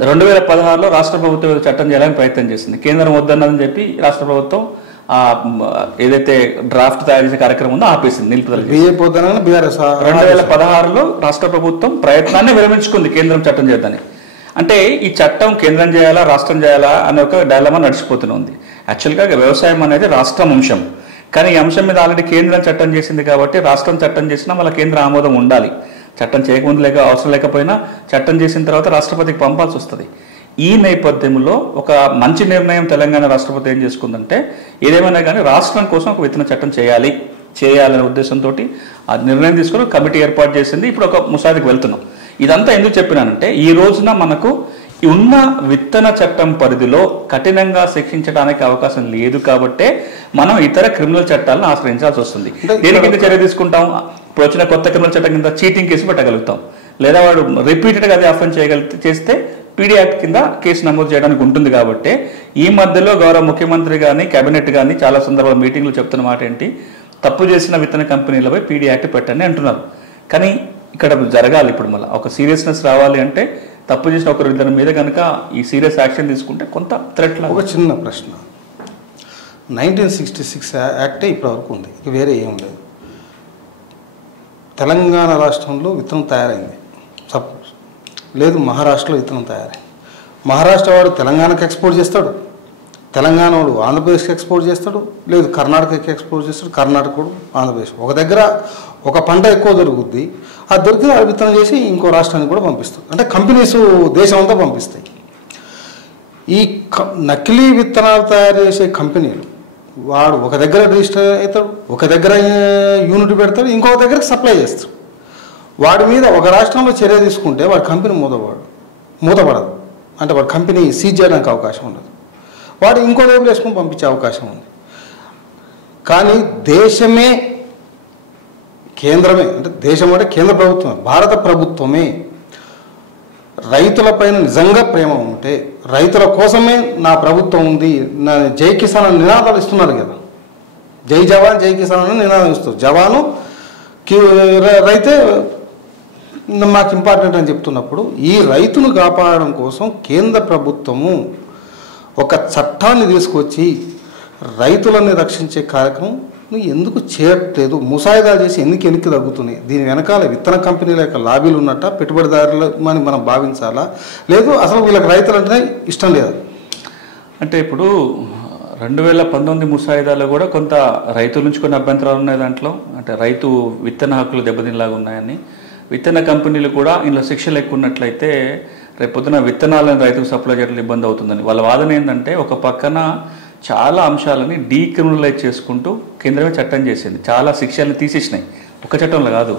2016లో రాష్ట్ర ప్రభుత్వం చట్టం చేయాలని ప్రయత్నం చేసింది. కేంద్రం వద్దన్నదని చెప్పి రాష్ట్ర ప్రభుత్వం ఏదైతే డ్రాఫ్ట్ తయారు చేసే కార్యక్రమం ఉందో ఆపేసింది, నిలుపుదల. 2016లో రాష్ట్ర ప్రభుత్వం ప్రయత్నాన్ని విరమించుకుంది కేంద్రం చట్టం చేద్దని. అంటే ఈ చట్టం కేంద్రం చేయాలా రాష్ట్రం చేయాలా అనే ఒక డైలమా నడిచిపోతూనే ఉంది. యాక్చువల్గా వ్యవసాయం అనేది రాష్ట్రం అంశం, కానీ ఈ అంశం మీద ఆల్రెడీ కేంద్రం చట్టం చేసింది కాబట్టి రాష్ట్రం చట్టం చేసినా మళ్ళీ కేంద్ర ఆమోదం ఉండాలి. చట్టం చేయకముందు అవసరం లేకపోయినా చట్టం చేసిన తర్వాత రాష్ట్రపతికి పంపాల్సి వస్తుంది. ఈ నేపథ్యంలో ఒక మంచి నిర్ణయం తెలంగాణ రాష్ట్రపతి ఏం చేసుకుందంటే ఏదేమైనా కానీ రాష్ట్రం కోసం ఒక విత్తన చట్టం చేయాలనే ఉద్దేశంతో ఆ నిర్ణయం తీసుకుని కమిటీ ఏర్పాటు చేసింది. ఇప్పుడు ఒక ముసాయిదాకి వెళ్తున్నాం. ఇదంతా ఎందుకు చెప్పినానంటే ఈ రోజున మనకు ఉన్న విత్తన చట్టం పరిధిలో కఠినంగా శిక్షించడానికి అవకాశం లేదు కాబట్టే మనం ఇతర క్రిమినల్ చట్టాలను ఆశ్రయించాల్సి వస్తుంది. దేని కింద చర్య తీసుకుంటాం? ఇప్పుడు వచ్చిన కొత్త క్రిమినల్ చట్టం కింద చీటింగ్ కేసు పెట్టగలుగుతాం, లేదా వాడు రిపీటెడ్గా అది అఫెన్స్ చేస్తే పీడీ యాక్ట్ కింద కేసు నమోదు చేయడానికి ఉంటుంది. కాబట్టి ఈ మధ్యలో గౌరవ ముఖ్యమంత్రి కానీ కేబినెట్ కానీ చాలా సందర్భాల మీటింగ్లు చెప్తున్న మాట ఏంటి, తప్పు చేసిన విత్తన కంపెనీలపై పీడీ యాక్ట్ పెట్టండి అంటున్నారు. కానీ ఇక్కడ జరగాలి, ఇప్పుడు మళ్ళీ ఒక సీరియస్నెస్ రావాలి అంటే తప్పు చేసిన ఒకరి ఇద్దరి మీద కనుక ఈ సీరియస్ యాక్షన్ తీసుకుంటే కొంత థ్రెట్ లాగా. ఒక చిన్న ప్రశ్న, 1966 యాక్టే ఇప్పటివరకు ఉంది, ఇక వేరే ఏం లేదు. తెలంగాణ రాష్ట్రంలో విత్తనం తయారైంది, సపోజ్ లేదు మహారాష్ట్రలో విత్తనం తయారైంది. మహారాష్ట్ర వాడు తెలంగాణకు ఎక్స్పోర్ట్ చేస్తాడు, తెలంగాణ వాడు ఆంధ్రప్రదేశ్కి ఎక్స్పోర్ట్ చేస్తాడు, లేదు కర్ణాటకకి ఎక్స్పోర్ట్ చేస్తాడు, కర్ణాటక వాడు ఆంధ్రప్రదేశ్. ఒక దగ్గర ఒక పంట ఎక్కువ దొరుకుద్ది, అది దొరికితే ఆ విత్తనం చేసి ఇంకో రాష్ట్రానికి కూడా పంపిస్తాడు. అంటే కంపెనీస్ దేశం అంతా పంపిస్తాయి. ఈ నకిలీ విత్తనాలు తయారు చేసే కంపెనీలు వాడు ఒక దగ్గర రిజిస్టర్ అవుతాడు, ఒక దగ్గర యూనిట్ పెడతాడు, ఇంకొక దగ్గరకు సప్లై చేస్తాడు. వాడి మీద ఒక రాష్ట్రంలో చర్య తీసుకుంటే వాడి కంపెనీ మూతపడదు, అంటే వాడి కంపెనీ సీజ్ చేయడానికి అవకాశం ఉండదు, వాడు ఇంకో దగ్గర వేసుకొని పంపించే అవకాశం ఉంది. కానీ దేశమే కేంద్రమే, అంటే దేశం అంటే కేంద్ర ప్రభుత్వమే, భారత ప్రభుత్వమే రైతులపైన నిజంగా ప్రేమ ఉంటే, రైతుల కోసమే నా ప్రభుత్వం ఉంది, నా జై కిసాన్ అని నినాదాలు ఇస్తున్నారు కదా, జై జవాన్ జై కిసాన్ అని నినాదం ఇస్తారు. జవాను రైతే మాకు ఇంపార్టెంట్ అని చెప్తున్నప్పుడు ఈ రైతును కాపాడడం కోసం కేంద్ర ప్రభుత్వము ఒక చట్టాన్ని తీసుకొచ్చి రైతులని రక్షించే కార్యక్రమం ఎందుకు చేయట్లేదు? ముసాయిదాలు చేసి ఎందుకు వెనక్కి తగ్గుతున్నాయి? దీని వెనకాల విత్తన కంపెనీల యొక్క లాబీలు ఉన్నట్ట, పెట్టుబడిదారులు అని మనం భావించాలా, లేదు అసలు వీళ్ళకి రైతులు అంటేనే ఇష్టం లేదు? అంటే ఇప్పుడు 2019 ముసాయిదాలో కూడా కొంత రైతుల నుంచి కొన్ని అభ్యంతరాలు ఉన్నాయి దాంట్లో. అంటే రైతు విత్తన హక్కులు దెబ్బతినలాగా ఉన్నాయని, విత్తన కంపెనీలు కూడా ఇందులో శిక్షలు ఎక్కువ ఉన్నట్లయితే రేపొద్దున విత్తనాలను రైతుకు సప్లై చేయడం ఇబ్బంది అవుతుందని వాళ్ళ వాదన ఏంటంటే, ఒక పక్కన చాలా అంశాలని డీక్రిమినలైజ్ చేసుకుంటూ కేంద్రమే చట్టం చేసింది, చాలా శిక్షల్ని తీసేసినాయి. ఒక చట్టంలో కాదు,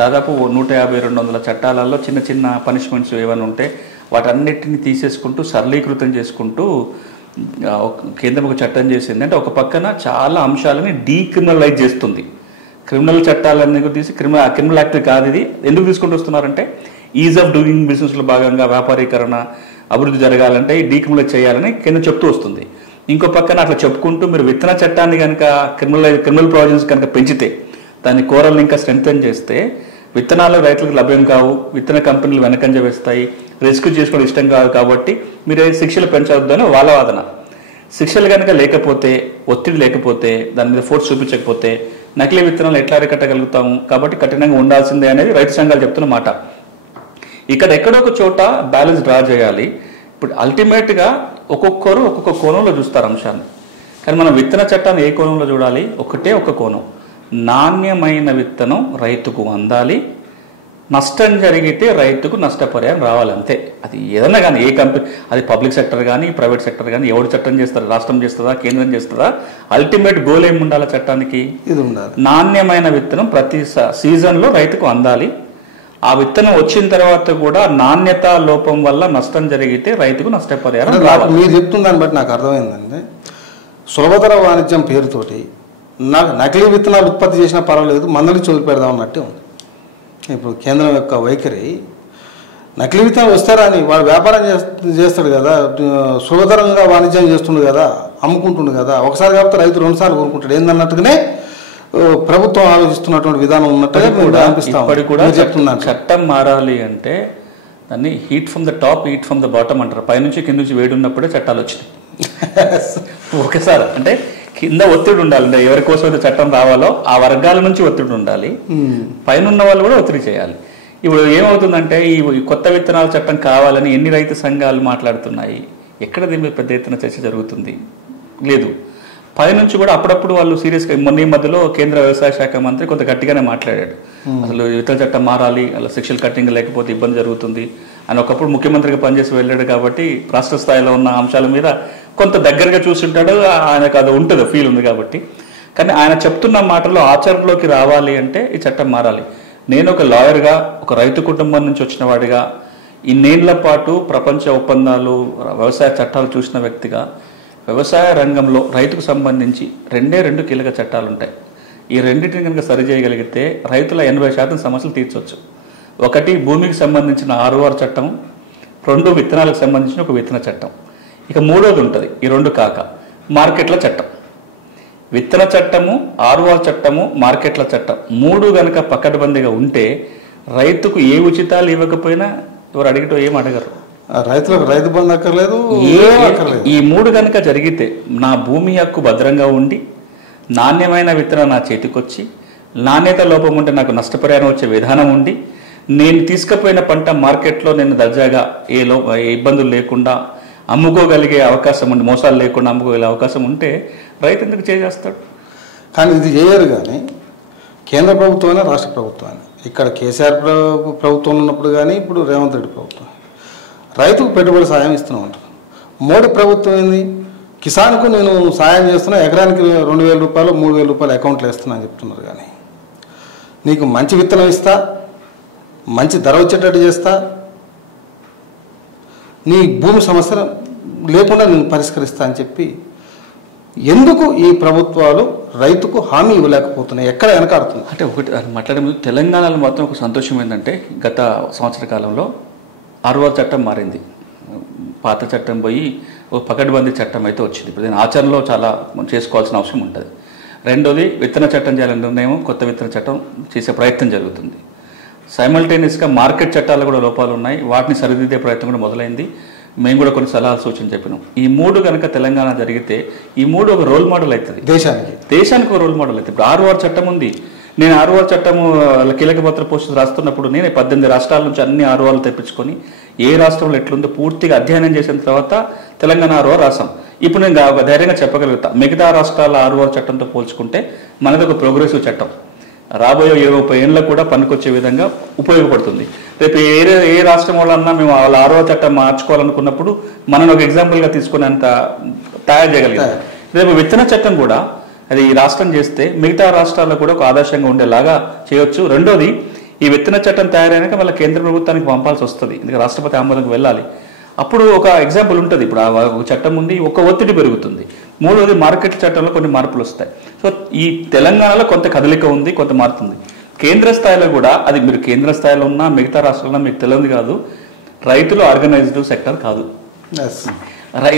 దాదాపు 150-200 చట్టాలలో చిన్న చిన్న పనిష్మెంట్స్ ఏమైనా ఉంటే వాటన్నిటిని తీసేసుకుంటూ సరళీకృతం చేసుకుంటూ కేంద్రం ఒక చట్టం చేసింది. అంటే ఒక పక్కన చాలా అంశాలని డీక్రిమినలైజ్ చేస్తుంది. క్రిమినల్ చట్టాలన్నీ తీసి క్రిమినల్ యాక్ట్ కాదు ఇది. ఎందుకు తీసుకుంటూ వస్తున్నారంటే ఈజ్ ఆఫ్ డూయింగ్ బిజినెస్లో భాగంగా వ్యాపారీకరణ అభివృద్ధి జరగాలంటే ఈ డీక్రిమినలైజ్ చేయాలని కేంద్రం చెప్తూ వస్తుంది. ఇంకో పక్కన అట్లా చెప్పుకుంటూ మీరు విత్తన చట్టాన్ని కనుక క్రిమినల్ ప్రొవిజన్స్ కనుక పెంచితే, దాని కోరల్ని ఇంకా స్ట్రెంథెన్ చేస్తే విత్తనాలు రైతులకు లభ్యం కావు, విత్తన కంపెనీలు వెనకంజ వేస్తాయి, రెస్క్యూ చేసుకోవడం ఇష్టం కాదు, కాబట్టి మీరు శిక్షలు పెంచవద్దు అని వాళ్ళ వాదన. శిక్షలు కనుక లేకపోతే, ఒత్తిడి లేకపోతే, దాని మీద ఫోర్స్ చూపించకపోతే నకిలీ విత్తనాలు ఎట్లా అరికట్టగలుగుతాము? కాబట్టి కఠినంగా ఉండాల్సిందే అనేది రైతు సంఘాలు చెప్తున్న మాట. ఇక్కడ ఎక్కడో ఒక చోట బ్యాలెన్స్ డ్రా చేయాలి. ఇప్పుడు అల్టిమేట్గా ఒక్కొక్కరు ఒక్కొక్క కోణంలో చూస్తారు అంశాన్ని. కానీ మనం విత్తన చట్టాన్ని ఏ కోణంలో చూడాలి? ఒక కోణం, నాణ్యమైన విత్తనం రైతుకు అందాలి, నష్టం జరిగితే రైతుకు నష్టపరిహారం రావాలి, అంతే. అది ఏదన్నా కానీ ఏ కంపెనీ, అది పబ్లిక్ సెక్టర్ కానీ ప్రైవేట్ సెక్టర్ కానీ ఎవరు చట్టం చేస్తారు? రాష్ట్రం చేస్తుందా, కేంద్రం చేస్తుందా? అల్టిమేట్ గోల్ ఏమి ఉండాలి చట్టానికి? ఇది ఉండాలి, నాణ్యమైన విత్తనం ప్రతి సీజన్లో రైతుకు అందాలి. ఆ విత్తనం వచ్చిన తర్వాత కూడా నాణ్యత లోపం వల్ల నష్టం జరిగితే రైతుకు నష్టపరిహారం రావాలి. మీరు చెప్తున్న దాన్ని బట్టి నాకు అర్థమైందంటే, సులభతర వాణిజ్యం పేరుతోటి నకిలీ విత్తనాలు ఉత్పత్తి చేసినా పర్వాలేదు, మందలి చోటు పెడదాం అన్నట్టే ఉంది. ఇప్పుడు కేంద్రం యొక్క వైఖరి, నకిలీ విత్తనాలు వస్తారని వాడు వ్యాపారం చేస్తాడు కదా, సులభతరంగా వాణిజ్యం చేస్తుండు కదా, అమ్ముకుంటుండు కదా, ఒకసారి కాబట్టి రైతు 2 సార్లు కోరుకుంటాడు ఏందన్నట్టుగానే ప్రభుత్వం ఆలోచిస్తున్నటువంటి విధానం ఉన్నట్టుగా చెప్తున్నాను. చట్టం మారాలి అంటే దాన్ని heat from the top, heat from the bottom అంటారు. పైనుంచి కింద నుంచి వేడి ఉన్నప్పుడే చట్టాలు వచ్చినాయి. ఒకసారి అంటే కింద ఒత్తిడి ఉండాలి, అంటే ఎవరి కోసం అయితే చట్టం రావాలో ఆ వర్గాల నుంచి ఒత్తిడి ఉండాలి, పైన ఉన్న వాళ్ళు కూడా ఒత్తిడి చేయాలి. ఇప్పుడు ఏమవుతుందంటే ఈ కొత్త విత్తనాల చట్టం కావాలని ఎన్ని రైతు సంఘాలు మాట్లాడుతున్నాయి, ఎక్కడ దీని మీద పెద్ద ఎత్తున చర్చ జరుగుతుంది? లేదు. పైనుంచి కూడా అప్పుడప్పుడు వాళ్ళు సీరియస్గా, మొన్న ఈ మధ్యలో కేంద్ర వ్యవసాయ శాఖ మంత్రి కొంత గట్టిగానే మాట్లాడాడు, అసలు విత్తన చట్టం మారాలి, అలా శిక్షలు కట్టింగ్ లేకపోతే ఇబ్బంది జరుగుతుంది, ఆయన ఒకప్పుడు ముఖ్యమంత్రిగా పనిచేసి వెళ్ళాడు కాబట్టి రాష్ట్ర స్థాయిలో ఉన్న అంశాల మీద కొంత దగ్గరగా చూస్తుంటాడు, ఆయనకు అది ఉంటుంది, ఫీల్ ఉంది కాబట్టి. కానీ ఆయన చెప్తున్న మాటలు ఆచరణలోకి రావాలి అంటే ఈ చట్టం మారాలి. నేను ఒక లాయర్గా, ఒక రైతు కుటుంబం నుంచి వచ్చిన వాడిగా, ఇన్నేళ్ల పాటు ప్రపంచ ఒప్పందాలు, వ్యవసాయ చట్టాలు చూసిన వ్యక్తిగా, వ్యవసాయ రంగంలో రైతుకు సంబంధించి రెండు కీలక చట్టాలు ఉంటాయి. ఈ రెండింటిని కనుక సరిచేయగలిగితే రైతుల 80% సమస్యలు తీర్చవచ్చు. ఒకటి భూమికి సంబంధించిన ROR చట్టం, 2 విత్తనాలకు సంబంధించిన ఒక విత్తన చట్టం. ఇక మూడోది ఉంటుంది, ఈ రెండు కాక మార్కెట్ల చట్టం. విత్తన చట్టము, ROR చట్టము, మార్కెట్ల చట్టం 3 గనక పకడ్బందీగా ఉంటే రైతుకు ఏ ఉచితాలు ఇవ్వకపోయినా ఎవరు అడిగటో ఏం అడగరు. రైతులకు రైతు బంధు అక్కర్లేదు. ఈ 3 గనక జరిగితే నా భూమి హక్కు భద్రంగా ఉండి, నాణ్యమైన విత్తనం నా చేతికొచ్చి, నాణ్యత లోపం ఉంటే నాకు నష్టపరిహారం వచ్చే విధానం ఉండి, నేను తీసుకుపోయిన పంట మార్కెట్లో నేను దర్జాగా ఏ ఇబ్బందులు లేకుండా అమ్ముకోగలిగే అవకాశం ఉండి, మోసాలు లేకుండా అమ్ముకోగలిగే అవకాశం ఉంటే రైతు ఎందుకు చేస్తాడు? కానీ ఇది చేయరు. కానీ కేంద్ర ప్రభుత్వమైనా రాష్ట్ర ప్రభుత్వాన్ని, ఇక్కడ కేసీఆర్ ప్రభుత్వం ఉన్నప్పుడు కానీ ఇప్పుడు రేవంత్ రెడ్డి ప్రభుత్వం రైతుకు పెట్టుబడి సాయం ఇస్తూనే ఉంటారు. మోడీ ప్రభుత్వం ఏంది, కిసాన్కు నేను సాయం చేస్తున్నా, ఎకరానికి 2,000 రూపాయలు 3,000 రూపాయలు అకౌంట్లో ఇస్తున్నా అని చెప్తున్నారు. కానీ నీకు మంచి విత్తనం ఇస్తా, మంచి ధర వచ్చేటట్టు చేస్తా, నీ భూమి సమస్య లేకుండా నేను పరిష్కరిస్తా అని చెప్పి ఎందుకు ఈ ప్రభుత్వాలు రైతుకు హామీ ఇవ్వలేకపోతున్నాయి? ఎక్కడ వెనకాడుతుంది అంటే ఒకటి మాట్లాడే ముందు తెలంగాణలో మాత్రం ఒక సంతోషం ఏంటంటే గత సంవత్సర కాలంలో ROR చట్టం మారింది. పాత చట్టం పోయి ఒక పకడ్బందీ చట్టం అయితే వచ్చింది. ఇప్పుడు దీని ఆచరణలో చాలా చేసుకోవాల్సిన అవసరం ఉంటుంది. రెండోది విత్తన చట్టం చేయాలని నిర్ణయం, కొత్త విత్తన చట్టం చేసే ప్రయత్నం జరుగుతుంది. సైమల్టేనియస్గా మార్కెట్ చట్టాలు కూడా లోపాలు ఉన్నాయి, వాటిని సరిదిద్దే ప్రయత్నం కూడా మొదలైంది. మేము కూడా కొన్ని సలహాలు సూచన చెప్పినాం. ఈ 3 కనుక తెలంగాణ జరిగితే ఈ 3 ఒక రోల్ మోడల్ అవుతుంది దేశానికి ఒక రోల్ మోడల్ అవుతుంది. ఇప్పుడు ROR చట్టం ఉంది. నేను ROR చట్టము కీలక పాత్ర పోషిస్తూ రాస్తున్నప్పుడు నేనే 18 రాష్ట్రాల నుంచి అన్ని RORలు తెప్పించుకొని ఏ రాష్ట్రంలో ఎట్లుందో పూర్తిగా అధ్యయనం చేసిన తర్వాత తెలంగాణ ROR రాసాం. ఇప్పుడు నేను ధైర్యంగా చెప్పగలుగుతా, మిగతా రాష్ట్రాల ROR చట్టంతో పోల్చుకుంటే మనది ఒక ప్రోగ్రెసివ్ చట్టం. రాబోయే 20-30 ఏళ్ళకు కూడా పనికొచ్చే విధంగా ఉపయోగపడుతుంది. రేపు ఏ రాష్ట్రం వాళ్ళన్నా మేము వాళ్ళ ROR చట్టం మార్చుకోవాలనుకున్నప్పుడు మనం ఒక ఎగ్జాంపుల్గా తీసుకుని అంత తయారు చేయగలిగాం. రేపు విత్తన చట్టం కూడా అది ఈ రాష్ట్రం చేస్తే మిగతా రాష్ట్రాల్లో కూడా ఒక ఆదర్శంగా ఉండేలాగా చేయొచ్చు. రెండోది, ఈ విత్తన చట్టం తయారైనాక మళ్ళీ కేంద్ర ప్రభుత్వానికి పంపాల్సి వస్తుంది, ఎందుకంటే రాష్ట్రపతి ఆమోదంకి వెళ్ళాలి. అప్పుడు ఒక ఎగ్జాంపుల్ ఉంటుంది. ఇప్పుడు ఒక చట్టం ఉంది, ఒక ఒత్తిడి పెరుగుతుంది. మూడోది, మార్కెట్ చట్టంలో కొన్ని మార్పులు వస్తాయి. సో ఈ తెలంగాణలో కొంత కదలిక ఉంది, కొంత మారుతుంది. కేంద్ర స్థాయిలో కూడా అది మీరు కేంద్ర స్థాయిలో ఉన్నా మిగతా రాష్ట్రాల్లో మీకు తెలియదు కాదు, రైతులు ఆర్గనైజ్డ్ సెక్టర్ కాదు.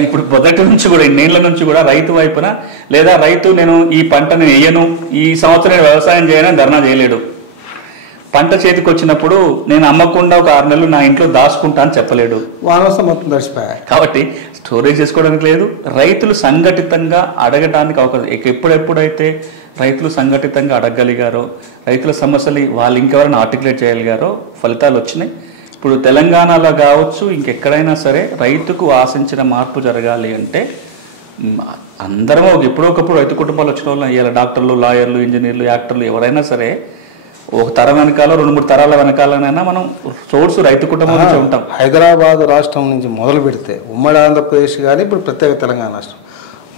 ఇప్పుడు మొదటి నుంచి కూడా ఇన్నేళ్ల నుంచి కూడా రైతు వైపున లేదా రైతు నేను ఈ పంటను వేయను, ఈ సంవత్సరం నేను వ్యవసాయం చేయనని ధర్నా చేయలేడు. పంట చేతికి వచ్చినప్పుడు నేను అమ్మకుండా ఒక 6 నెలలు నా ఇంట్లో దాచుకుంటా అని చెప్పలేడు. మొత్తం కాబట్టి స్టోరేజ్ చేసుకోవడానికి లేదు. రైతులు సంఘటితంగా అడగడానికి అవకాశం, ఎప్పుడెప్పుడైతే రైతులు సంఘటితంగా అడగగలిగారో, రైతుల సమస్యలు వాళ్ళు ఇంకెవరైనా ఆర్టికులేట్ చేయగలిగారో ఫలితాలు వచ్చినాయి. ఇప్పుడు తెలంగాణలో కావచ్చు, ఇంకెక్కడైనా సరే రైతుకు ఆశించిన మార్పు జరగాలి అంటే అందరం ఎప్పుడొకప్పుడు రైతు కుటుంబాలు వచ్చిన వాళ్ళు, ఇలా డాక్టర్లు, లాయర్లు, ఇంజనీర్లు, యాక్టర్లు ఎవరైనా సరే ఒక తరం వెనకాల 2-3 తరాల వెనకాలనైనా మనం సోర్సు రైతు కుటుంబం నుంచి ఉంటాం. హైదరాబాద్ రాష్ట్రం నుంచి మొదలు పెడితే ఉమ్మడి ఆంధ్రప్రదేశ్ కానీ ఇప్పుడు ప్రత్యేక తెలంగాణ రాష్ట్రం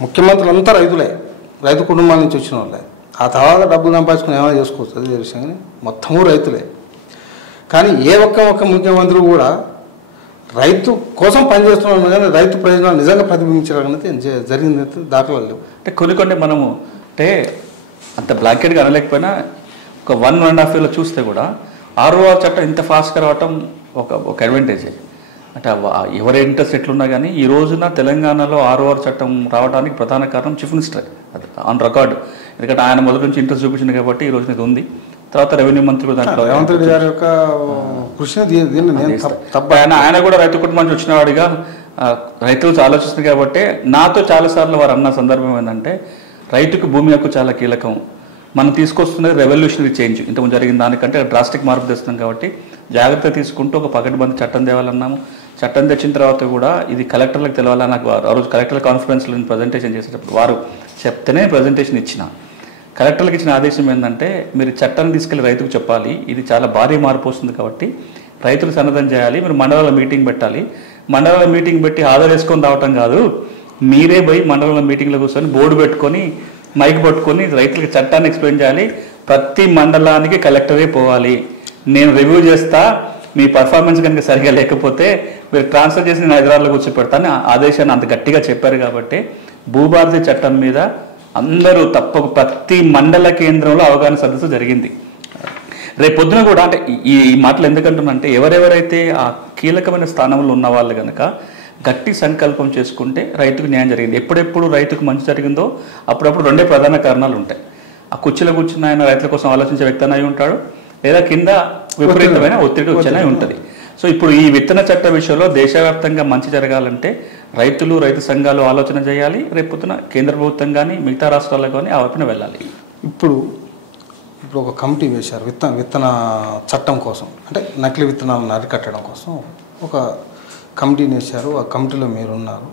ముఖ్యమంత్రులు అంతా రైతులే, రైతు కుటుంబాల నుంచి వచ్చిన వాళ్ళే. ఆ తర్వాత డబ్బు సంపాదించుకుని ఏమైనా చేసుకోవచ్చు, అది విషయం. కానీ మొత్తము రైతులే. కానీ ఏ ఒక్క ముఖ్యమంత్రి కూడా రైతు కోసం పనిచేస్తున్నాను కానీ రైతు ప్రయోజనాలు నిజంగా ప్రతిబింబించాలనేది జరిగింది దాఖలాలు లేవు. అంటే కొన్ని మనము అంటే అంత బ్లాంకెట్గా అనలేకపోయినా ఒక 1.5 years చూస్తే కూడా ROR చట్టం ఇంత ఫాస్ట్గా రావటం ఒక అడ్వాంటేజే. అంటే ఎవరి ఇంట్రెస్ట్ ఎట్లున్నా కానీ ఈ రోజున తెలంగాణలో ROR చట్టం రావడానికి ప్రధాన కారణం చీఫ్ మినిస్టర్, అది ఆన్ రికార్డు. ఎందుకంటే ఆయన మొదటి నుంచి ఇంట్రెస్ట్ చూపించింది కాబట్టి ఈ రోజున ఇది ఉంది. తర్వాత రెవెన్యూ మంత్రి దాంట్లో రేవంత్ రెడ్డి గారి యొక్క కృషి, ఆయన కూడా రైతు కుటుంబం నుంచి వచ్చిన వాడిగా రైతులు ఆలోచిస్తుంది కాబట్టి నాతో చాలాసార్లు వారు అన్న సందర్భం ఏంటంటే రైతుకు భూమి హక్కు చాలా కీలకం, మనం తీసుకొస్తున్నది రెవల్యూషనరీ చేంజ్, ఇంతకుముందు జరిగిన దానికంటే డ్రాస్టిక్ మార్పు తెస్తున్నాం కాబట్టి జాగ్రత్త తీసుకుంటూ ఒక పకడ్బందీ చట్టం తేవాలన్నాము. చట్టం తెచ్చిన తర్వాత కూడా ఇది కలెక్టర్లకు తెలవాలని నాకు ఆ రోజు కలెక్టర్ కాన్ఫరెన్స్లో నేను ప్రజెంటేషన్ చేసేటప్పుడు వారు చెప్తేనే ప్రజెంటేషన్ ఇచ్చిన. కలెక్టర్లకు ఇచ్చిన ఆదేశం ఏంటంటే మీరు చట్టాన్ని తీసుకెళ్లి రైతుకు చెప్పాలి, ఇది చాలా భారీ మార్పు వస్తుంది కాబట్టి రైతులు సన్నద్ధం చేయాలి, మీరు మండలాల మీటింగ్ పెట్టాలి, మండలాల మీటింగ్ పెట్టి ఆధార్ వేసుకొని రావటం కాదు, మీరే పోయి మండలంలో మీటింగ్లో కూర్చొని బోర్డు పెట్టుకొని మైక్ పట్టుకొని రైతులకు చట్టాన్ని ఎక్స్ప్లెయిన్ చేయాలి, ప్రతి మండలానికి కలెక్టరే పోవాలి, నేను రివ్యూ చేస్తా, మీ పర్ఫార్మెన్స్ కనుక సరిగా లేకపోతే మీరు ట్రాన్స్ఫర్ చేసి నేను హైదరాబాద్లో కూర్చోపెడతాను ఆదేశాన్ని అంత గట్టిగా చెప్పారు. కాబట్టి భూభారతి చట్టం మీద అందరూ ప్రతి మండల కేంద్రంలో అవగాహన సదస్సు జరిగింది. రేపు పొద్దున కూడా అంటే ఈ మాటలు ఎందుకంటున్నానంటే ఎవరెవరైతే ఆ కీలకమైన స్థానంలో ఉన్న వాళ్ళు కనుక గట్టి సంకల్పం చేసుకుంటే రైతుకు న్యాయం జరిగింది. ఎప్పుడెప్పుడు రైతుకు మంచి జరిగిందో అప్పుడప్పుడు రెండే ప్రధాన కారణాలు ఉంటాయి. ఆ కుర్చీలో కూర్చున్న ఆయన రైతుల కోసం ఆలోచించే వ్యక్తి అయి ఉంటాడు, లేదా కింద విపరీతమైన ఒత్తిడి వచ్చేనే ఉంటుంది. సో ఇప్పుడు ఈ విత్తన చట్ట విషయంలో దేశవ్యాప్తంగా మంచి జరగాలంటే రైతులు, రైతు సంఘాలు ఆలోచన చేయాలి. రేపొద్దున కేంద్ర ప్రభుత్వం కానీ మిగతా రాష్ట్రాలకు కానీ ఆ వైపున వెళ్ళాలి. ఇప్పుడు ఒక కమిటీ వేశారు విత్తన చట్టం కోసం, అంటే నకిలీ విత్తనాలను అరికట్టడం కోసం ఒక కమిటీని వేశారు. ఆ కమిటీలో మీరు ఉన్నారు.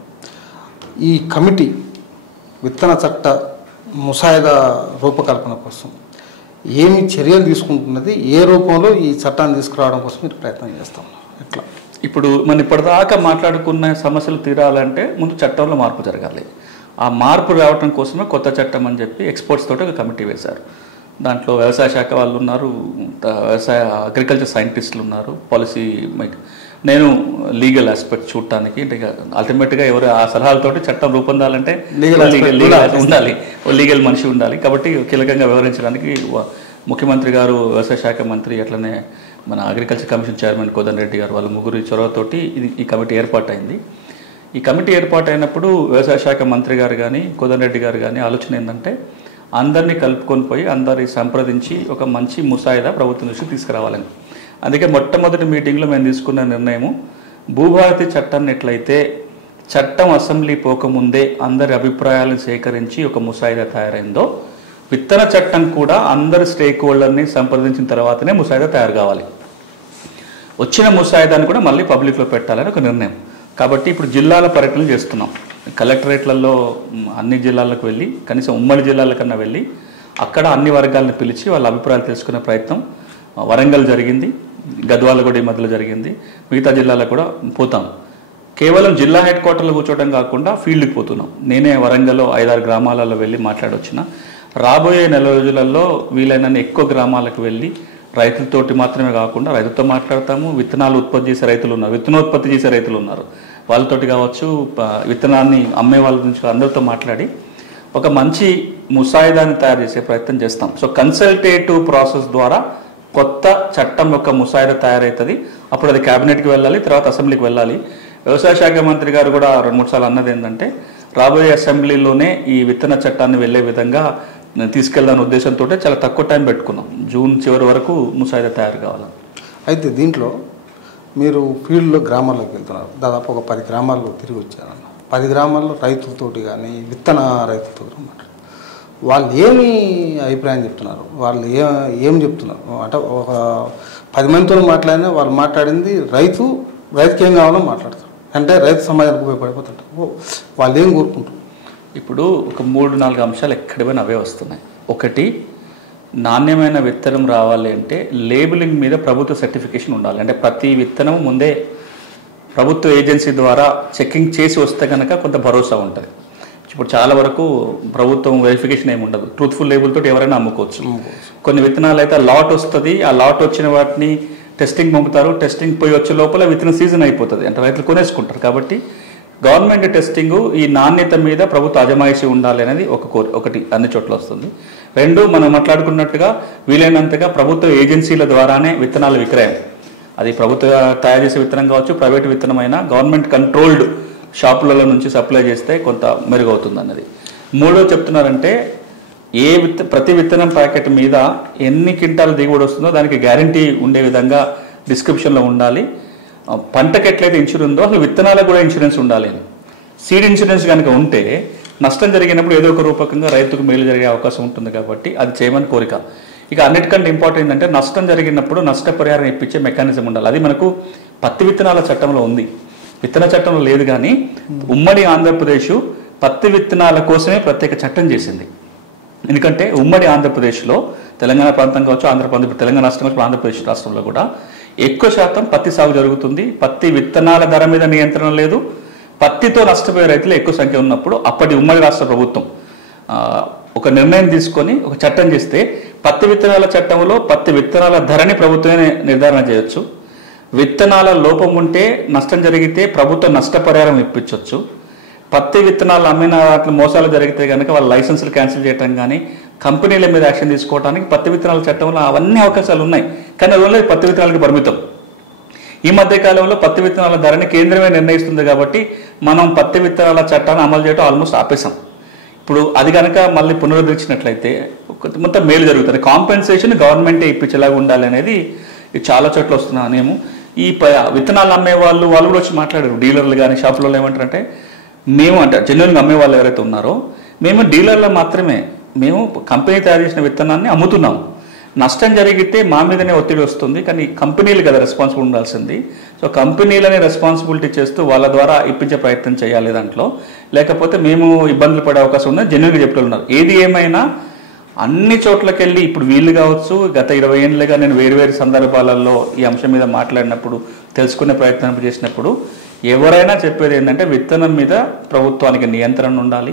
ఈ కమిటీ విత్తన చట్ట ముసాయిదా రూపకల్పన కోసం ఏమి చర్యలు తీసుకుంటున్నది, ఏ రూపంలో ఈ చట్టాన్ని తీసుకురావడం కోసం మీరు ప్రయత్నం చేస్తాం ఎట్లా? ఇప్పుడు మనం ఇప్పటిదాకా మాట్లాడుకున్న సమస్యలు తీరాలంటే ముందు చట్టంలో మార్పు జరగాలి. ఆ మార్పు రావడం కోసమే కొత్త చట్టం అని చెప్పి ఎక్స్పర్ట్స్ తోటి ఒక కమిటీ వేశారు. దాంట్లో వ్యవసాయ శాఖ వాళ్ళు ఉన్నారు, అగ్రికల్చర్ సైంటిస్టులు ఉన్నారు, పాలసీ నేను లీగల్ ఆస్పెక్ట్ చూడటానికి. అంటే అల్టిమేట్గా ఎవరు ఆ సలహాలతోటి చట్టం రూపొందాలంటే ఉండాలి, లీగల్ మనిషి ఉండాలి. కాబట్టి కీలకంగా వ్యవహరించడానికి ముఖ్యమంత్రి గారు, వ్యవసాయ శాఖ మంత్రి, అట్లనే మన అగ్రికల్చర్ కమిషన్ చైర్మన్ కోదండ రెడ్డి గారు వాళ్ళ ముగ్గురు చొరవతోటి ఈ కమిటీ ఏర్పాటైంది. ఈ కమిటీ ఏర్పాటైనప్పుడు వ్యవసాయ శాఖ మంత్రి గారు కానీ కోదండ రెడ్డి గారు కానీ ఆలోచన ఏంటంటే అందరినీ కలుపుకొని పోయి అందరినీ సంప్రదించి ఒక మంచి ముసాయిదా ప్రభుత్వం దృష్టికి తీసుకురావాలని. అందుకే మొట్టమొదటి మీటింగ్లో మేము తీసుకున్న నిర్ణయము భూభారతి చట్టాన్ని ఎట్లయితే చట్టం అసెంబ్లీ పోకముందే అందరి అభిప్రాయాలను సేకరించి ఒక ముసాయిదా తయారైందో విత్తన చట్టం కూడా అందరి స్టేక్ హోల్డర్ని సంప్రదించిన తర్వాతనే ముసాయిదా తయారు కావాలి. వచ్చిన ముసాయిదాన్ని కూడా మళ్ళీ పబ్లిక్లో పెట్టాలని ఒక నిర్ణయం. కాబట్టి ఇప్పుడు జిల్లాల పర్యటనలు చేస్తున్నాం. కలెక్టరేట్లలో అన్ని జిల్లాలకు వెళ్ళి, కనీసం ఉమ్మడి జిల్లాల కన్నా వెళ్ళి అక్కడ అన్ని వర్గాలను పిలిచి వాళ్ళ అభిప్రాయాలు తెలుసుకునే ప్రయత్నం వరంగల్ జరిగింది, గద్వాల కూడా ఈ మధ్యలో జరిగింది, మిగతా జిల్లాలకు కూడా పోతాం. కేవలం జిల్లా హెడ్ క్వార్టర్లో కూర్చోవడం కాకుండా ఫీల్డ్కి పోతున్నాం. నేనే వరంగల్లో 5-6 గ్రామాలలో వెళ్ళి మాట్లాడొచ్చిన. రాబోయే నెల రోజులలో వీలైనన్ని ఎక్కువ గ్రామాలకు వెళ్ళి రైతులతోటి మాత్రమే కాకుండా రైతులతో మాట్లాడతాము. విత్తనాలు ఉత్పత్తి చేసే రైతులు ఉన్నారు, విత్తనోత్పత్తి చేసే రైతులు ఉన్నారు, వాళ్ళతోటి కావచ్చు, విత్తనాన్ని అమ్మే వాళ్ళ నుంచి అందరితో మాట్లాడి ఒక మంచి ముసాయిదాన్ని తయారు చేసే ప్రయత్నం చేస్తాం. సో కన్సల్టేటివ్ ప్రాసెస్ ద్వారా కొత్త చట్టం యొక్క ముసాయిదా తయారవుతుంది. అప్పుడు అది క్యాబినెట్కి వెళ్ళాలి, తర్వాత అసెంబ్లీకి వెళ్ళాలి. వ్యవసాయ శాఖ మంత్రి గారు కూడా 2-3 సార్లు అన్నది ఏంటంటే రాబోయే అసెంబ్లీలోనే ఈ విత్తన చట్టాన్ని వెళ్ళే విధంగా తీసుకెళ్దాని ఉద్దేశంతో చాలా తక్కువ టైం పెట్టుకున్నాం. జూన్ చివరి వరకు ముసాయిదా తయారు కావాలి. అయితే దీంట్లో మీరు ఫీల్డ్లో గ్రామాల్లోకి వెళ్తున్నారు, దాదాపు ఒక 10 గ్రామాల్లో తిరిగి వచ్చారన్న. 10 గ్రామాల్లో రైతులతోటి కానీ విత్తన రైతులతో మాట్లాడు, వాళ్ళు ఏమి అభిప్రాయం చెప్తున్నారు, వాళ్ళు ఏం చెప్తున్నారు అంటే ఒక 10 మందితో మాట్లాడినా వాళ్ళు మాట్లాడింది రైతుకి ఏం కావాలో మాట్లాడతారు. అంటే రైతు సమాజానికి ఉపయోగపడిపోతుంటారు. వాళ్ళు ఏం కోరుకుంటారు? ఇప్పుడు ఒక 3-4 అంశాలు ఎక్కడ పోయినా అవే వస్తున్నాయి. ఒకటి, నాణ్యమైన విత్తనం రావాలి అంటే లేబులింగ్ మీద ప్రభుత్వ సర్టిఫికేషన్ ఉండాలి. అంటే ప్రతి విత్తనం ముందే ప్రభుత్వ ఏజెన్సీ ద్వారా చెకింగ్ చేసి వస్తే కనుక కొంత భరోసా ఉంటుంది. ఇప్పుడు చాలా వరకు ప్రభుత్వం వెరిఫికేషన్ ఏమి ఉండదు, ట్రూత్ఫుల్ లేబుల్ తోటి ఎవరైనా అమ్ముకోవచ్చు. కొన్ని విత్తనాలు అయితే లాట్ వస్తుంది, ఆ లాట్ వచ్చిన వాటిని టెస్టింగ్ పంపుతారు, టెస్టింగ్ పోయి వచ్చే లోపల విత్తనం సీజన్ అయిపోతుంది, అంటే రైతులు కొనేసుకుంటారు. కాబట్టి గవర్నమెంట్ టెస్టింగ్ ఈ నాణ్యత మీద ప్రభుత్వ అజమాయిషీ ఉండాలి అనేది ఒకటి అన్ని చోట్ల వస్తుంది. 2, మనం మాట్లాడుకున్నట్టుగా వీలైనంతగా ప్రభుత్వ ఏజెన్సీల ద్వారానే విత్తనాల విక్రయం, అది ప్రభుత్వ తయారు చేసే విత్తనం కావచ్చు, ప్రైవేట్ విత్తనమైనా గవర్నమెంట్ కంట్రోల్డ్ షాపులలో నుంచి సప్లై చేస్తే కొంత మెరుగవుతుంది అన్నది. 3 చెప్తున్నారంటే ప్రతి విత్తనం ప్యాకెట్ మీద ఎన్ని క్వింటాల దిగుబడి వస్తుందో దానికి గ్యారంటీ ఉండే విధంగా డిస్క్రిప్షన్లో ఉండాలి. పంటకు ఎట్లయితే ఇన్సూరెన్స్ ఉందో అసలు విత్తనాలకు కూడా ఇన్సూరెన్స్ ఉండాలి. సీడ్ ఇన్సూరెన్స్ కనుక ఉంటే నష్టం జరిగినప్పుడు ఏదో ఒక రూపకంగా రైతుకు మేలు జరిగే అవకాశం ఉంటుంది. కాబట్టి అది చేయమని కోరిక. ఇక అన్నిటికంటే ఇంపార్టెంట్ ఏంటంటే నష్టం జరిగినప్పుడు నష్టపరిహారం ఇప్పించే మెకానిజం ఉండాలి. అది మనకు పత్తి విత్తనాల చట్టంలో ఉంది, విత్తన చట్టంలో లేదు. కానీ ఉమ్మడి ఆంధ్రప్రదేశ్ పత్తి విత్తనాల కోసమే ప్రత్యేక చట్టం చేసింది. ఎందుకంటే ఉమ్మడి ఆంధ్రప్రదేశ్లో తెలంగాణ ప్రాంతం కావచ్చు, తెలంగాణ రాష్ట్రం కావచ్చు, ఆంధ్రప్రదేశ్ రాష్ట్రంలో కూడా ఎక్కువ శాతం పత్తి సాగు జరుగుతుంది. పత్తి విత్తనాల ధర మీద నియంత్రణ లేదు. పత్తితో నష్టపోయే రైతులు ఎక్కువ సంఖ్య ఉన్నప్పుడు అప్పటి ఉమ్మడి రాష్ట్ర ప్రభుత్వం ఒక నిర్ణయం తీసుకొని ఒక చట్టం చేస్తే పత్తి విత్తనాల చట్టంలో పత్తి విత్తనాల ధరని ప్రభుత్వమే నిర్ధారణ చేయొచ్చు. విత్తనాల లోపం ఉంటే నష్టం జరిగితే ప్రభుత్వం నష్టపరిహారం ఇప్పించవచ్చు. పత్తి విత్తనాలు అమ్మిన వాటిని మోసాలు జరిగితే కనుక వాళ్ళ లైసెన్సులు క్యాన్సిల్ చేయడం కానీ కంపెనీల మీద యాక్షన్ తీసుకోవడానికి పత్తి విత్తనాల చట్టంలో అవన్నీ అవకాశాలు ఉన్నాయి. కానీ అందువల్ల పత్తి విత్తనాలకు పరిమితం. ఈ మధ్య కాలంలో పత్తి విత్తనాల ధరని కేంద్రమే నిర్ణయిస్తుంది కాబట్టి మనం పత్తి విత్తనాల చట్టాన్ని అమలు చేయడం ఆల్మోస్ట్ ఆపేసాం. ఇప్పుడు అది కనుక మళ్ళీ పునరుద్ధరించినట్లయితే మొత్తం మేలు జరుగుతుంది. కాంపెన్సేషన్ గవర్నమెంటే ఇప్పించేలాగా ఉండాలి అనేది చాలా చోట్ల వస్తున్నానేమో. ఈ విత్తనాలు అమ్మే వాళ్ళు కూడా వచ్చి మాట్లాడారు. డీలర్లు కానీ షాపులలో ఏమంటారంటే మేము అంటే జెన్యున్గా అమ్మే వాళ్ళు ఎవరైతే ఉన్నారో మేము డీలర్లు మాత్రమే, మేము కంపెనీ తయారు చేసిన విత్తనాన్ని అమ్ముతున్నాం. నష్టం జరిగితే మా మీదనే ఒత్తిడి వస్తుంది, కానీ కంపెనీలు కదా రెస్పాన్సిబుల్ ఉండాల్సింది. సో కంపెనీలని రెస్పాన్సిబిలిటీ చేస్తూ వాళ్ళ ద్వారా ఇప్పించే ప్రయత్నం చేయాలి దాంట్లో, లేకపోతే మేము ఇబ్బందులు పడే అవకాశం ఉందని జెన్యున్గా చెప్తున్నారు. ఏది ఏమైనా అన్ని చోట్లకెళ్ళి ఇప్పుడు వీళ్ళు కావచ్చు, గత 20 ఏళ్ళుగా నేను వేరు సందర్భాలలో ఈ అంశం మీద మాట్లాడినప్పుడు తెలుసుకునే ప్రయత్నం చేసినప్పుడు ఎవరైనా చెప్పేది ఏంటంటే విత్తనం మీద ప్రభుత్వానికి నియంత్రణ ఉండాలి.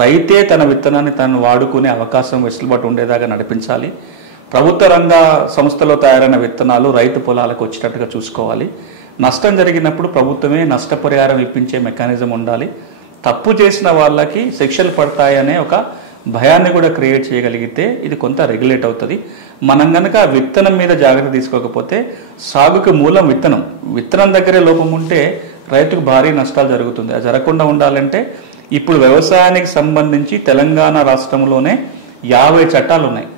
రైతే తన విత్తనాన్ని తను వాడుకునే అవకాశం వెసులుబాటు ఉండేదాకా నడిపించాలి. ప్రభుత్వ రంగ సంస్థలో తయారైన విత్తనాలు రైతు పొలాలకు వచ్చేటట్టుగా చూసుకోవాలి. నష్టం జరిగినప్పుడు ప్రభుత్వమే నష్టపరిహారం ఇప్పించే మెకానిజం ఉండాలి. తప్పు చేసిన వాళ్ళకి శిక్షలు పడతాయనే ఒక భయాన్ని కూడా క్రియేట్ చేయగలిగితే ఇది కొంత రెగ్యులేట్ అవుతుంది. మనం కనుక విత్తనం మీద జాగ్రత్త తీసుకోకపోతే సాగుకి మూలం విత్తనం దగ్గరే లోపం ఉంటే రైతుకు భారీ నష్టాలు జరుగుతుంది. అది జరగకుండా ఉండాలంటే ఇప్పుడు వ్యవసాయానికి సంబంధించి తెలంగాణ రాష్ట్రంలోనే 50 చట్టాలు ఉన్నాయి.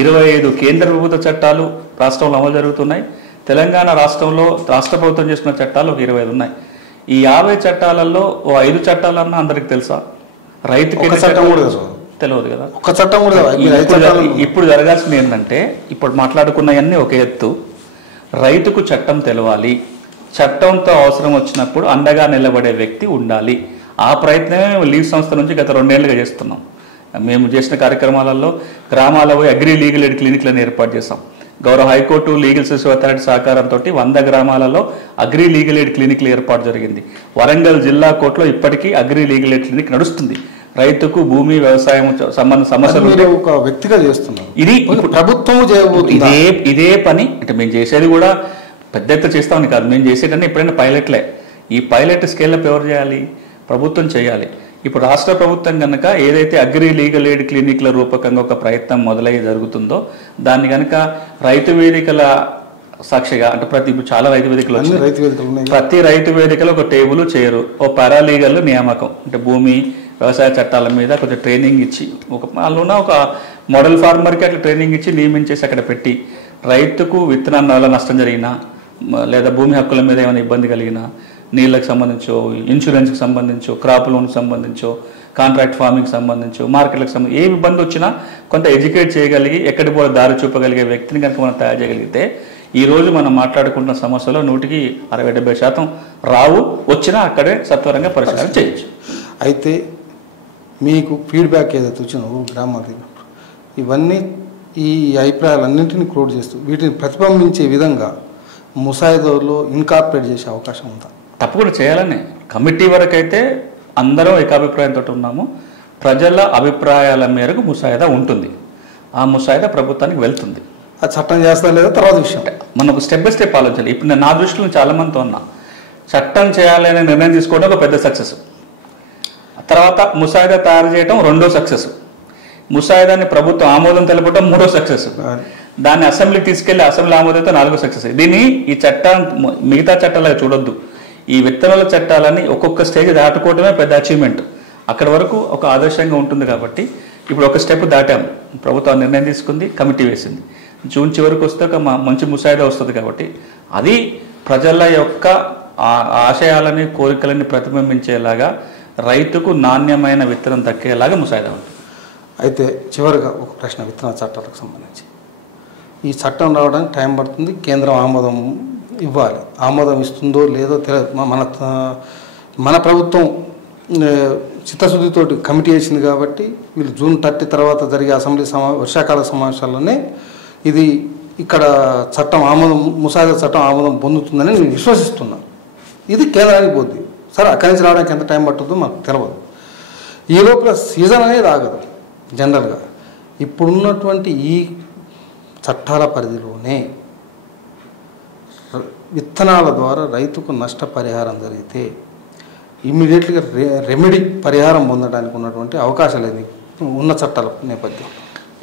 25 కేంద్ర ప్రభుత్వ చట్టాలు రాష్ట్రంలో అమలు జరుగుతున్నాయి. తెలంగాణ రాష్ట్రంలో రాష్ట్ర ప్రభుత్వం చేసిన చట్టాలు ఒక 20 ఉన్నాయి. ఈ 50 చట్టాలలో ఓ 5 చట్టాలన్నా అందరికి తెలుసా? రైతుకి తెలియదు కదా. ఒక చట్టం కూడా ఇప్పుడు జరగాల్సింది ఏంటంటే ఇప్పుడు మాట్లాడుకున్నవన్నీ ఒక ఎత్తు, రైతుకు చట్టం తెలవాలి. చట్టంతో అవసరం వచ్చినప్పుడు అండగా నిలబడే వ్యక్తి ఉండాలి. ఆ ప్రయత్నమే మేము లీవ్ సంస్థ నుంచి గత 2 ఏళ్లుగా చేస్తున్నాం. మేము చేసిన కార్యక్రమాలలో గ్రామాల పోయి అగ్రి లీగల్ ఎయిడ్ క్లినిక్లను ఏర్పాటు చేసాం. గౌరవ హైకోర్టు లీగల్ సర్వీస్ అథారిటీ సహకారంతో 100 గ్రామాలలో అగ్రి లీగల్ ఎయిడ్ క్లినిక్లు ఏర్పాటు జరిగింది. వరంగల్ జిల్లా కోర్టులో ఇప్పటికీ అగ్రి లీగల్ ఎయిడ్ క్లినిక్ నడుస్తుంది. రైతుకు భూమి వ్యవసాయం సంబంధ సమస్యలు ఒక వ్యక్తిగా చేస్తున్నారు. ఇది ప్రభుత్వం ఇదే పని అంటే మేము చేసేది కూడా పెద్ద ఎత్తున చేస్తామని కాదు. మేము చేసేటన్నీ ఎప్పుడైనా పైలట్లే. ఈ పైలట్ స్కేల్అప్ ఎవరు చేయాలి? ప్రభుత్వం చేయాలి. ఇప్పుడు రాష్ట్ర ప్రభుత్వం కనుక ఏదైతే అగ్రి లీగల్ ఎయిడ్ క్లినిక్ల రూపకంగా ఒక ప్రయత్నం మొదలయ్యి జరుగుతుందో దాన్ని కనుక రైతు వేదికల సాక్షిగా అంటే ఇప్పుడు చాలా రైతు వేదికలు వచ్చాయి. ప్రతి రైతు వేదికలో ఒక టేబుల్ చైరు, ఓ పారాలీగల్ నియామకం అంటే భూమి వ్యవసాయ చట్టాల మీద కొంచెం ట్రైనింగ్ ఇచ్చి వాళ్ళున్న ఒక మోడల్ ఫార్మర్కి అట్లా ట్రైనింగ్ ఇచ్చి నియమించేసి అక్కడ పెట్టి రైతుకు విత్తనాల వల్ల నష్టం జరిగినా లేదా భూమి హక్కుల మీద ఏమైనా ఇబ్బంది కలిగినా నీళ్ళకి సంబంధించో ఇన్సూరెన్స్కి సంబంధించో క్రాప్ లోన్కి సంబంధించో కాంట్రాక్ట్ ఫార్మింగ్కి సంబంధించో మార్కెట్లకు సంబంధించి ఏ ఇబ్బంది వచ్చినా కొంత ఎడ్యుకేట్ చేయగలిగి ఎక్కడి పోతే దారి చూపగలిగే వ్యక్తిని కనుక మనం తయారు చేయగలిగితే ఈరోజు మనం మాట్లాడుకుంటున్న సమస్యలో 60-70% రావు. వచ్చినా అక్కడే సత్వరంగా పరిష్కారం చేయొచ్చు. అయితే మీకు ఫీడ్బ్యాక్ ఏదైతే వచ్చిందో గ్రామాలు ఇవన్నీ ఈ అభిప్రాయాలన్నింటినీ క్రోడ్ చేస్తూ వీటిని ప్రతిబింబించే విధంగా ముసాయిదాలో ఇన్కార్పొరేట్ చేసే అవకాశం ఉందా? తప్పకుండా చేయాలని కమిటీ వరకు అయితే అందరం ఏకాభిప్రాయంతో ఉన్నాము. ప్రజల అభిప్రాయాల మేరకు ముసాయిదా ఉంటుంది. ఆ ముసాయిదా ప్రభుత్వానికి వెళ్తుంది. ఆ చట్టం చేస్తా లేదా తర్వాత విషయం మనం ఒక స్టెప్ బై స్టెప్ ఆలోచించాలి. ఇప్పుడు నేను నా దృష్టిలో చాలా మందితో ఉన్నా చట్టం చేయాలనే నిర్ణయం తీసుకోవడం ఒక పెద్ద సక్సెస్. తర్వాత ముసాయిదా తయారు చేయడం 2వ సక్సెస్. ముసాయిదాన్ని ప్రభుత్వం ఆమోదం తెలపడం 3వ సక్సెస్. దాన్ని అసెంబ్లీకి తీసుకెళ్లి అసెంబ్లీ ఆమోదంతో 4వ సక్సెస్. దీన్ని ఈ చట్టం మిగతా చట్టాలుగా చూడొద్దు. ఈ విత్తనాల చట్టాలని ఒక్కొక్క స్టేజ్ దాటుకోవడమే పెద్ద అచీవ్మెంట్. అక్కడి వరకు ఒక ఆదర్శంగా ఉంటుంది. కాబట్టి ఇప్పుడు ఒక స్టెప్ దాటాము. ప్రభుత్వం నిర్ణయం తీసుకుంది, కమిటీ వేసింది. జూన్ చివరికి వస్తే ఒక మంచి ముసాయిదా వస్తుంది. కాబట్టి అది ప్రజల యొక్క ఆశయాలని కోరికలని ప్రతిబింబించేలాగా రైతుకు నాణ్యమైన విత్తనం దక్కేలాగా ముసాయిదా ఉంటుంది. అయితే చివరిగా ఒక ప్రశ్న విత్తనాల చట్టాలకు సంబంధించి ఈ చట్టం రావడానికి టైం పడుతుంది. కేంద్రం ఆమోదం ఇవ్వాలి. ఆమోదం ఇస్తుందో లేదో తెలియదు. మన ప్రభుత్వం చిత్తశుద్ధితోటి కమిటీ వేసింది కాబట్టి వీళ్ళు జూన్ 30 తర్వాత జరిగే అసెంబ్లీ వర్షాకాల సమావేశాల్లోనే ఇది ఇక్కడ చట్టం ఆమోదం ముసాయిదా చట్టం ఆమోదం పొందుతుందని నేను విశ్వసిస్తున్నాను. ఇది కేంద్రానికి పోద్ది. సరే అక్కడి నుంచి రావడానికి ఎంత టైం పట్టుతుందో మాకు తెలియదు. ఈ లోపల సీజన్ అనేది ఆగదు. జనరల్గా ఇప్పుడున్నటువంటి ఈ చట్టాల పరిధిలోనే విత్తనాల ద్వారా రైతుకు నష్టపరిహారం జరిగితే ఇమ్మీడియట్గా రెమెడీ పరిహారం పొందడానికి ఉన్నటువంటి అవకాశాలు ఏది ఉన్న చట్టాల నేపథ్యం.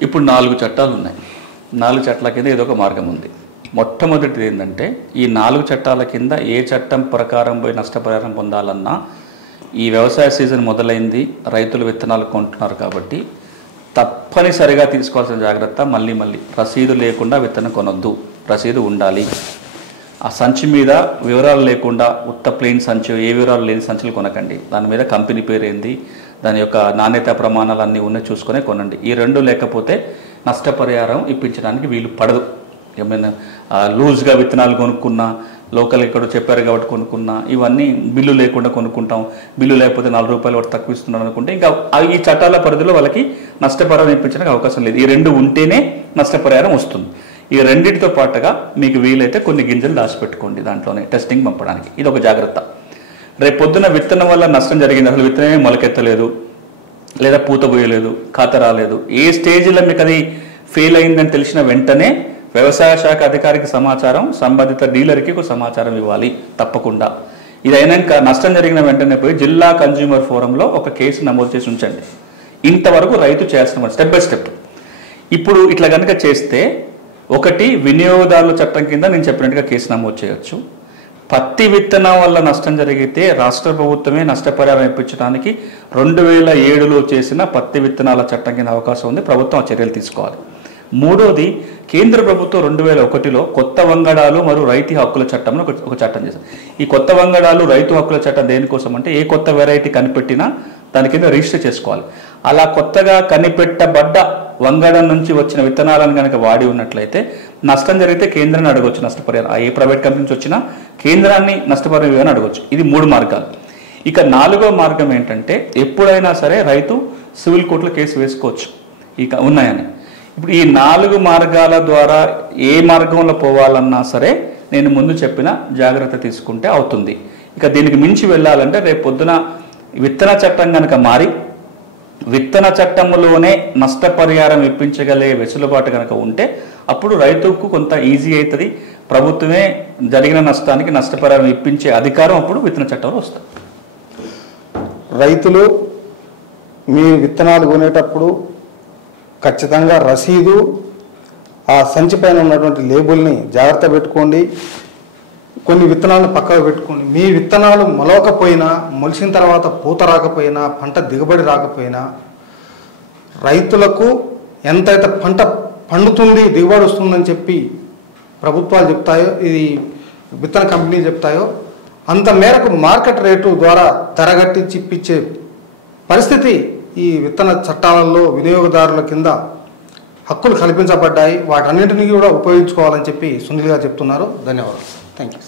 ఇప్పుడు 4 చట్టాలు ఉన్నాయి. 4 చట్టాల కింద ఏదో ఒక మార్గం ఉంది. మొట్టమొదటిది ఏంటంటే ఈ 4 చట్టాల కింద ఏ చట్టం ప్రకారం పోయి నష్టపరిహారం పొందాలన్నా ఈ వ్యవసాయ సీజన్ మొదలైంది, రైతులు విత్తనాలు కొంటున్నారు కాబట్టి తప్పనిసరిగా తీసుకోవాల్సిన జాగ్రత్త మళ్ళీ రసీదు లేకుండా విత్తనం కొనొద్దు. రసీదు ఉండాలి. ఆ సంచి మీద వివరాలు లేకుండా ఉత్త ప్లెయిన్ సంచి, ఏ వివరాలు లేని సంచులు కొనకండి. దాని మీద కంపెనీ పేరు ఏంది, దాని యొక్క నాణ్యత ప్రమాణాలు అన్నీ ఉన్నాయి చూసుకునే కొనండి. ఈ 2 లేకపోతే నష్టపరిహారం ఇప్పించడానికి వీలు పడదు. ఏమైనా లూజ్గా విత్తనాలు కొనుక్కున్నా, లోకల్ ఇక్కడ చెప్పారు కాబట్టి కొనుక్కున్నా, ఇవన్నీ బిల్లు లేకుండా కొనుక్కుంటాం, బిల్లు లేకపోతే 4 రూపాయలు వాటి తక్కువ ఇస్తున్నాడు అనుకుంటే ఇంకా ఈ చట్టాల పరిధిలో వాళ్ళకి నష్టపరిహారం ఇప్పించడానికి అవకాశం లేదు. ఈ 2 ఉంటేనే నష్టపరిహారం వస్తుంది. ఈ రెండింటితో పాటుగా మీకు వీలైతే కొన్ని గింజలు దాచిపెట్టుకోండి దాంట్లోనే టెస్టింగ్ పంపడానికి. ఇది ఒక జాగ్రత్త. రేపు పొద్దున విత్తనం వల్ల నష్టం జరిగింది, అసలు విత్తనమే మొలకెత్తలేదు, లేదా పూత పోయలేదు, ఖాత రాలేదు, ఏ స్టేజ్లో మీకు అది ఫెయిల్ అయిందని తెలిసిన వెంటనే వ్యవసాయ శాఖ అధికారికి సమాచారం, సంబంధిత డీలర్కి ఒక సమాచారం ఇవ్వాలి తప్పకుండా. ఇది అయినాక నష్టం జరిగిన వెంటనే పోయి జిల్లా కన్జ్యూమర్ ఫోరంలో ఒక కేసు నమోదు చేసి ఉంచండి. ఇంతవరకు రైతు చేస్తున్నారు స్టెప్ బై స్టెప్. ఇప్పుడు ఇట్లా కనుక చేస్తే ఒకటి వినియోగదారుల చట్టం కింద నేను చెప్పినట్టుగా కేసు నమోదు చేయొచ్చు. పత్తి విత్తనం వల్ల నష్టం జరిగితే రాష్ట్ర ప్రభుత్వమే నష్టపరిహారం ఇప్పించడానికి 2007లో చేసిన పత్తి విత్తనాల చట్టం కింద అవకాశం ఉంది. ప్రభుత్వం ఆ చర్యలు తీసుకోవాలి. మూడోది కేంద్ర ప్రభుత్వం 2001లో కొత్త వంగడాలు మరియు రైతు హక్కుల చట్టంలో ఒక చట్టం చేశారు. ఈ కొత్త వంగడాలు రైతు హక్కుల చట్టం దేనికోసం అంటే ఏ కొత్త వెరైటీ కనిపెట్టినా దాని కింద రిజిస్టర్ చేసుకోవాలి. అలా కొత్తగా కనిపెట్టబడ్డ వంగడం నుంచి వచ్చిన విత్తనాలను కనుక వాడి ఉన్నట్లయితే నష్టం జరిగితే కేంద్రాన్ని అడగవచ్చు నష్టపరిహారం. ఏ ప్రైవేట్ కంపెనీ నుంచి వచ్చినా కేంద్రాన్ని నష్టపరిహారం ఇవ్వని అడగవచ్చు. ఇది 3 మార్గాలు. ఇక 4వ మార్గం ఏంటంటే ఎప్పుడైనా సరే రైతు సివిల్ కోర్టులో కేసు వేసుకోవచ్చు ఇక ఉన్నాయని. ఇప్పుడు ఈ 4 మార్గాల ద్వారా ఏ మార్గంలో పోవాలన్నా సరే నేను ముందు చెప్పిన జాగ్రత్త తీసుకుంటే అవుతుంది. ఇక దీనికి మించి వెళ్ళాలంటే రేపు పొద్దున విత్తన చట్టం కనుక మారి విత్తన చట్టంలోనే నష్టపరిహారం ఇప్పించగలే వెసులుబాటు కనుక ఉంటే అప్పుడు రైతుకు కొంత ఈజీ అవుతుంది. ప్రభుత్వమే జరిగిన నష్టానికి నష్టపరిహారం ఇప్పించే అధికారం అప్పుడు విత్తన చట్టంలో వస్తుంది. రైతులు మీ విత్తనాలు కొనేటప్పుడు ఖచ్చితంగా రసీదు, ఆ సంచి పైన ఉన్నటువంటి లేబుల్ని జాగ్రత్త పెట్టుకోండి. కొన్ని విత్తనాలను పక్కకు పెట్టుకోండి. మీ విత్తనాలు మొలవకపోయినా, మొలిసిన తర్వాత పూత రాకపోయినా, పంట దిగుబడి రాకపోయినా రైతులకు ఎంతైతే పంట పండుతుంది, దిగుబడి వస్తుందని చెప్పి ప్రభుత్వాలు చెప్తాయో, ఇది విత్తన కంపెనీలు చెప్తాయో అంత మేరకు మార్కెట్ రేటు ద్వారా ధర కట్టించి ఇప్పించే పరిస్థితి ఈ విత్తన చట్టాలలో వినియోగదారుల కింద హక్కులు కల్పించబడ్డాయి. వాటన్నింటినీ కూడా ఉపయోగించుకోవాలని చెప్పి సునీల్ గారు చెప్తున్నారు. ధన్యవాదాలు. Thank you.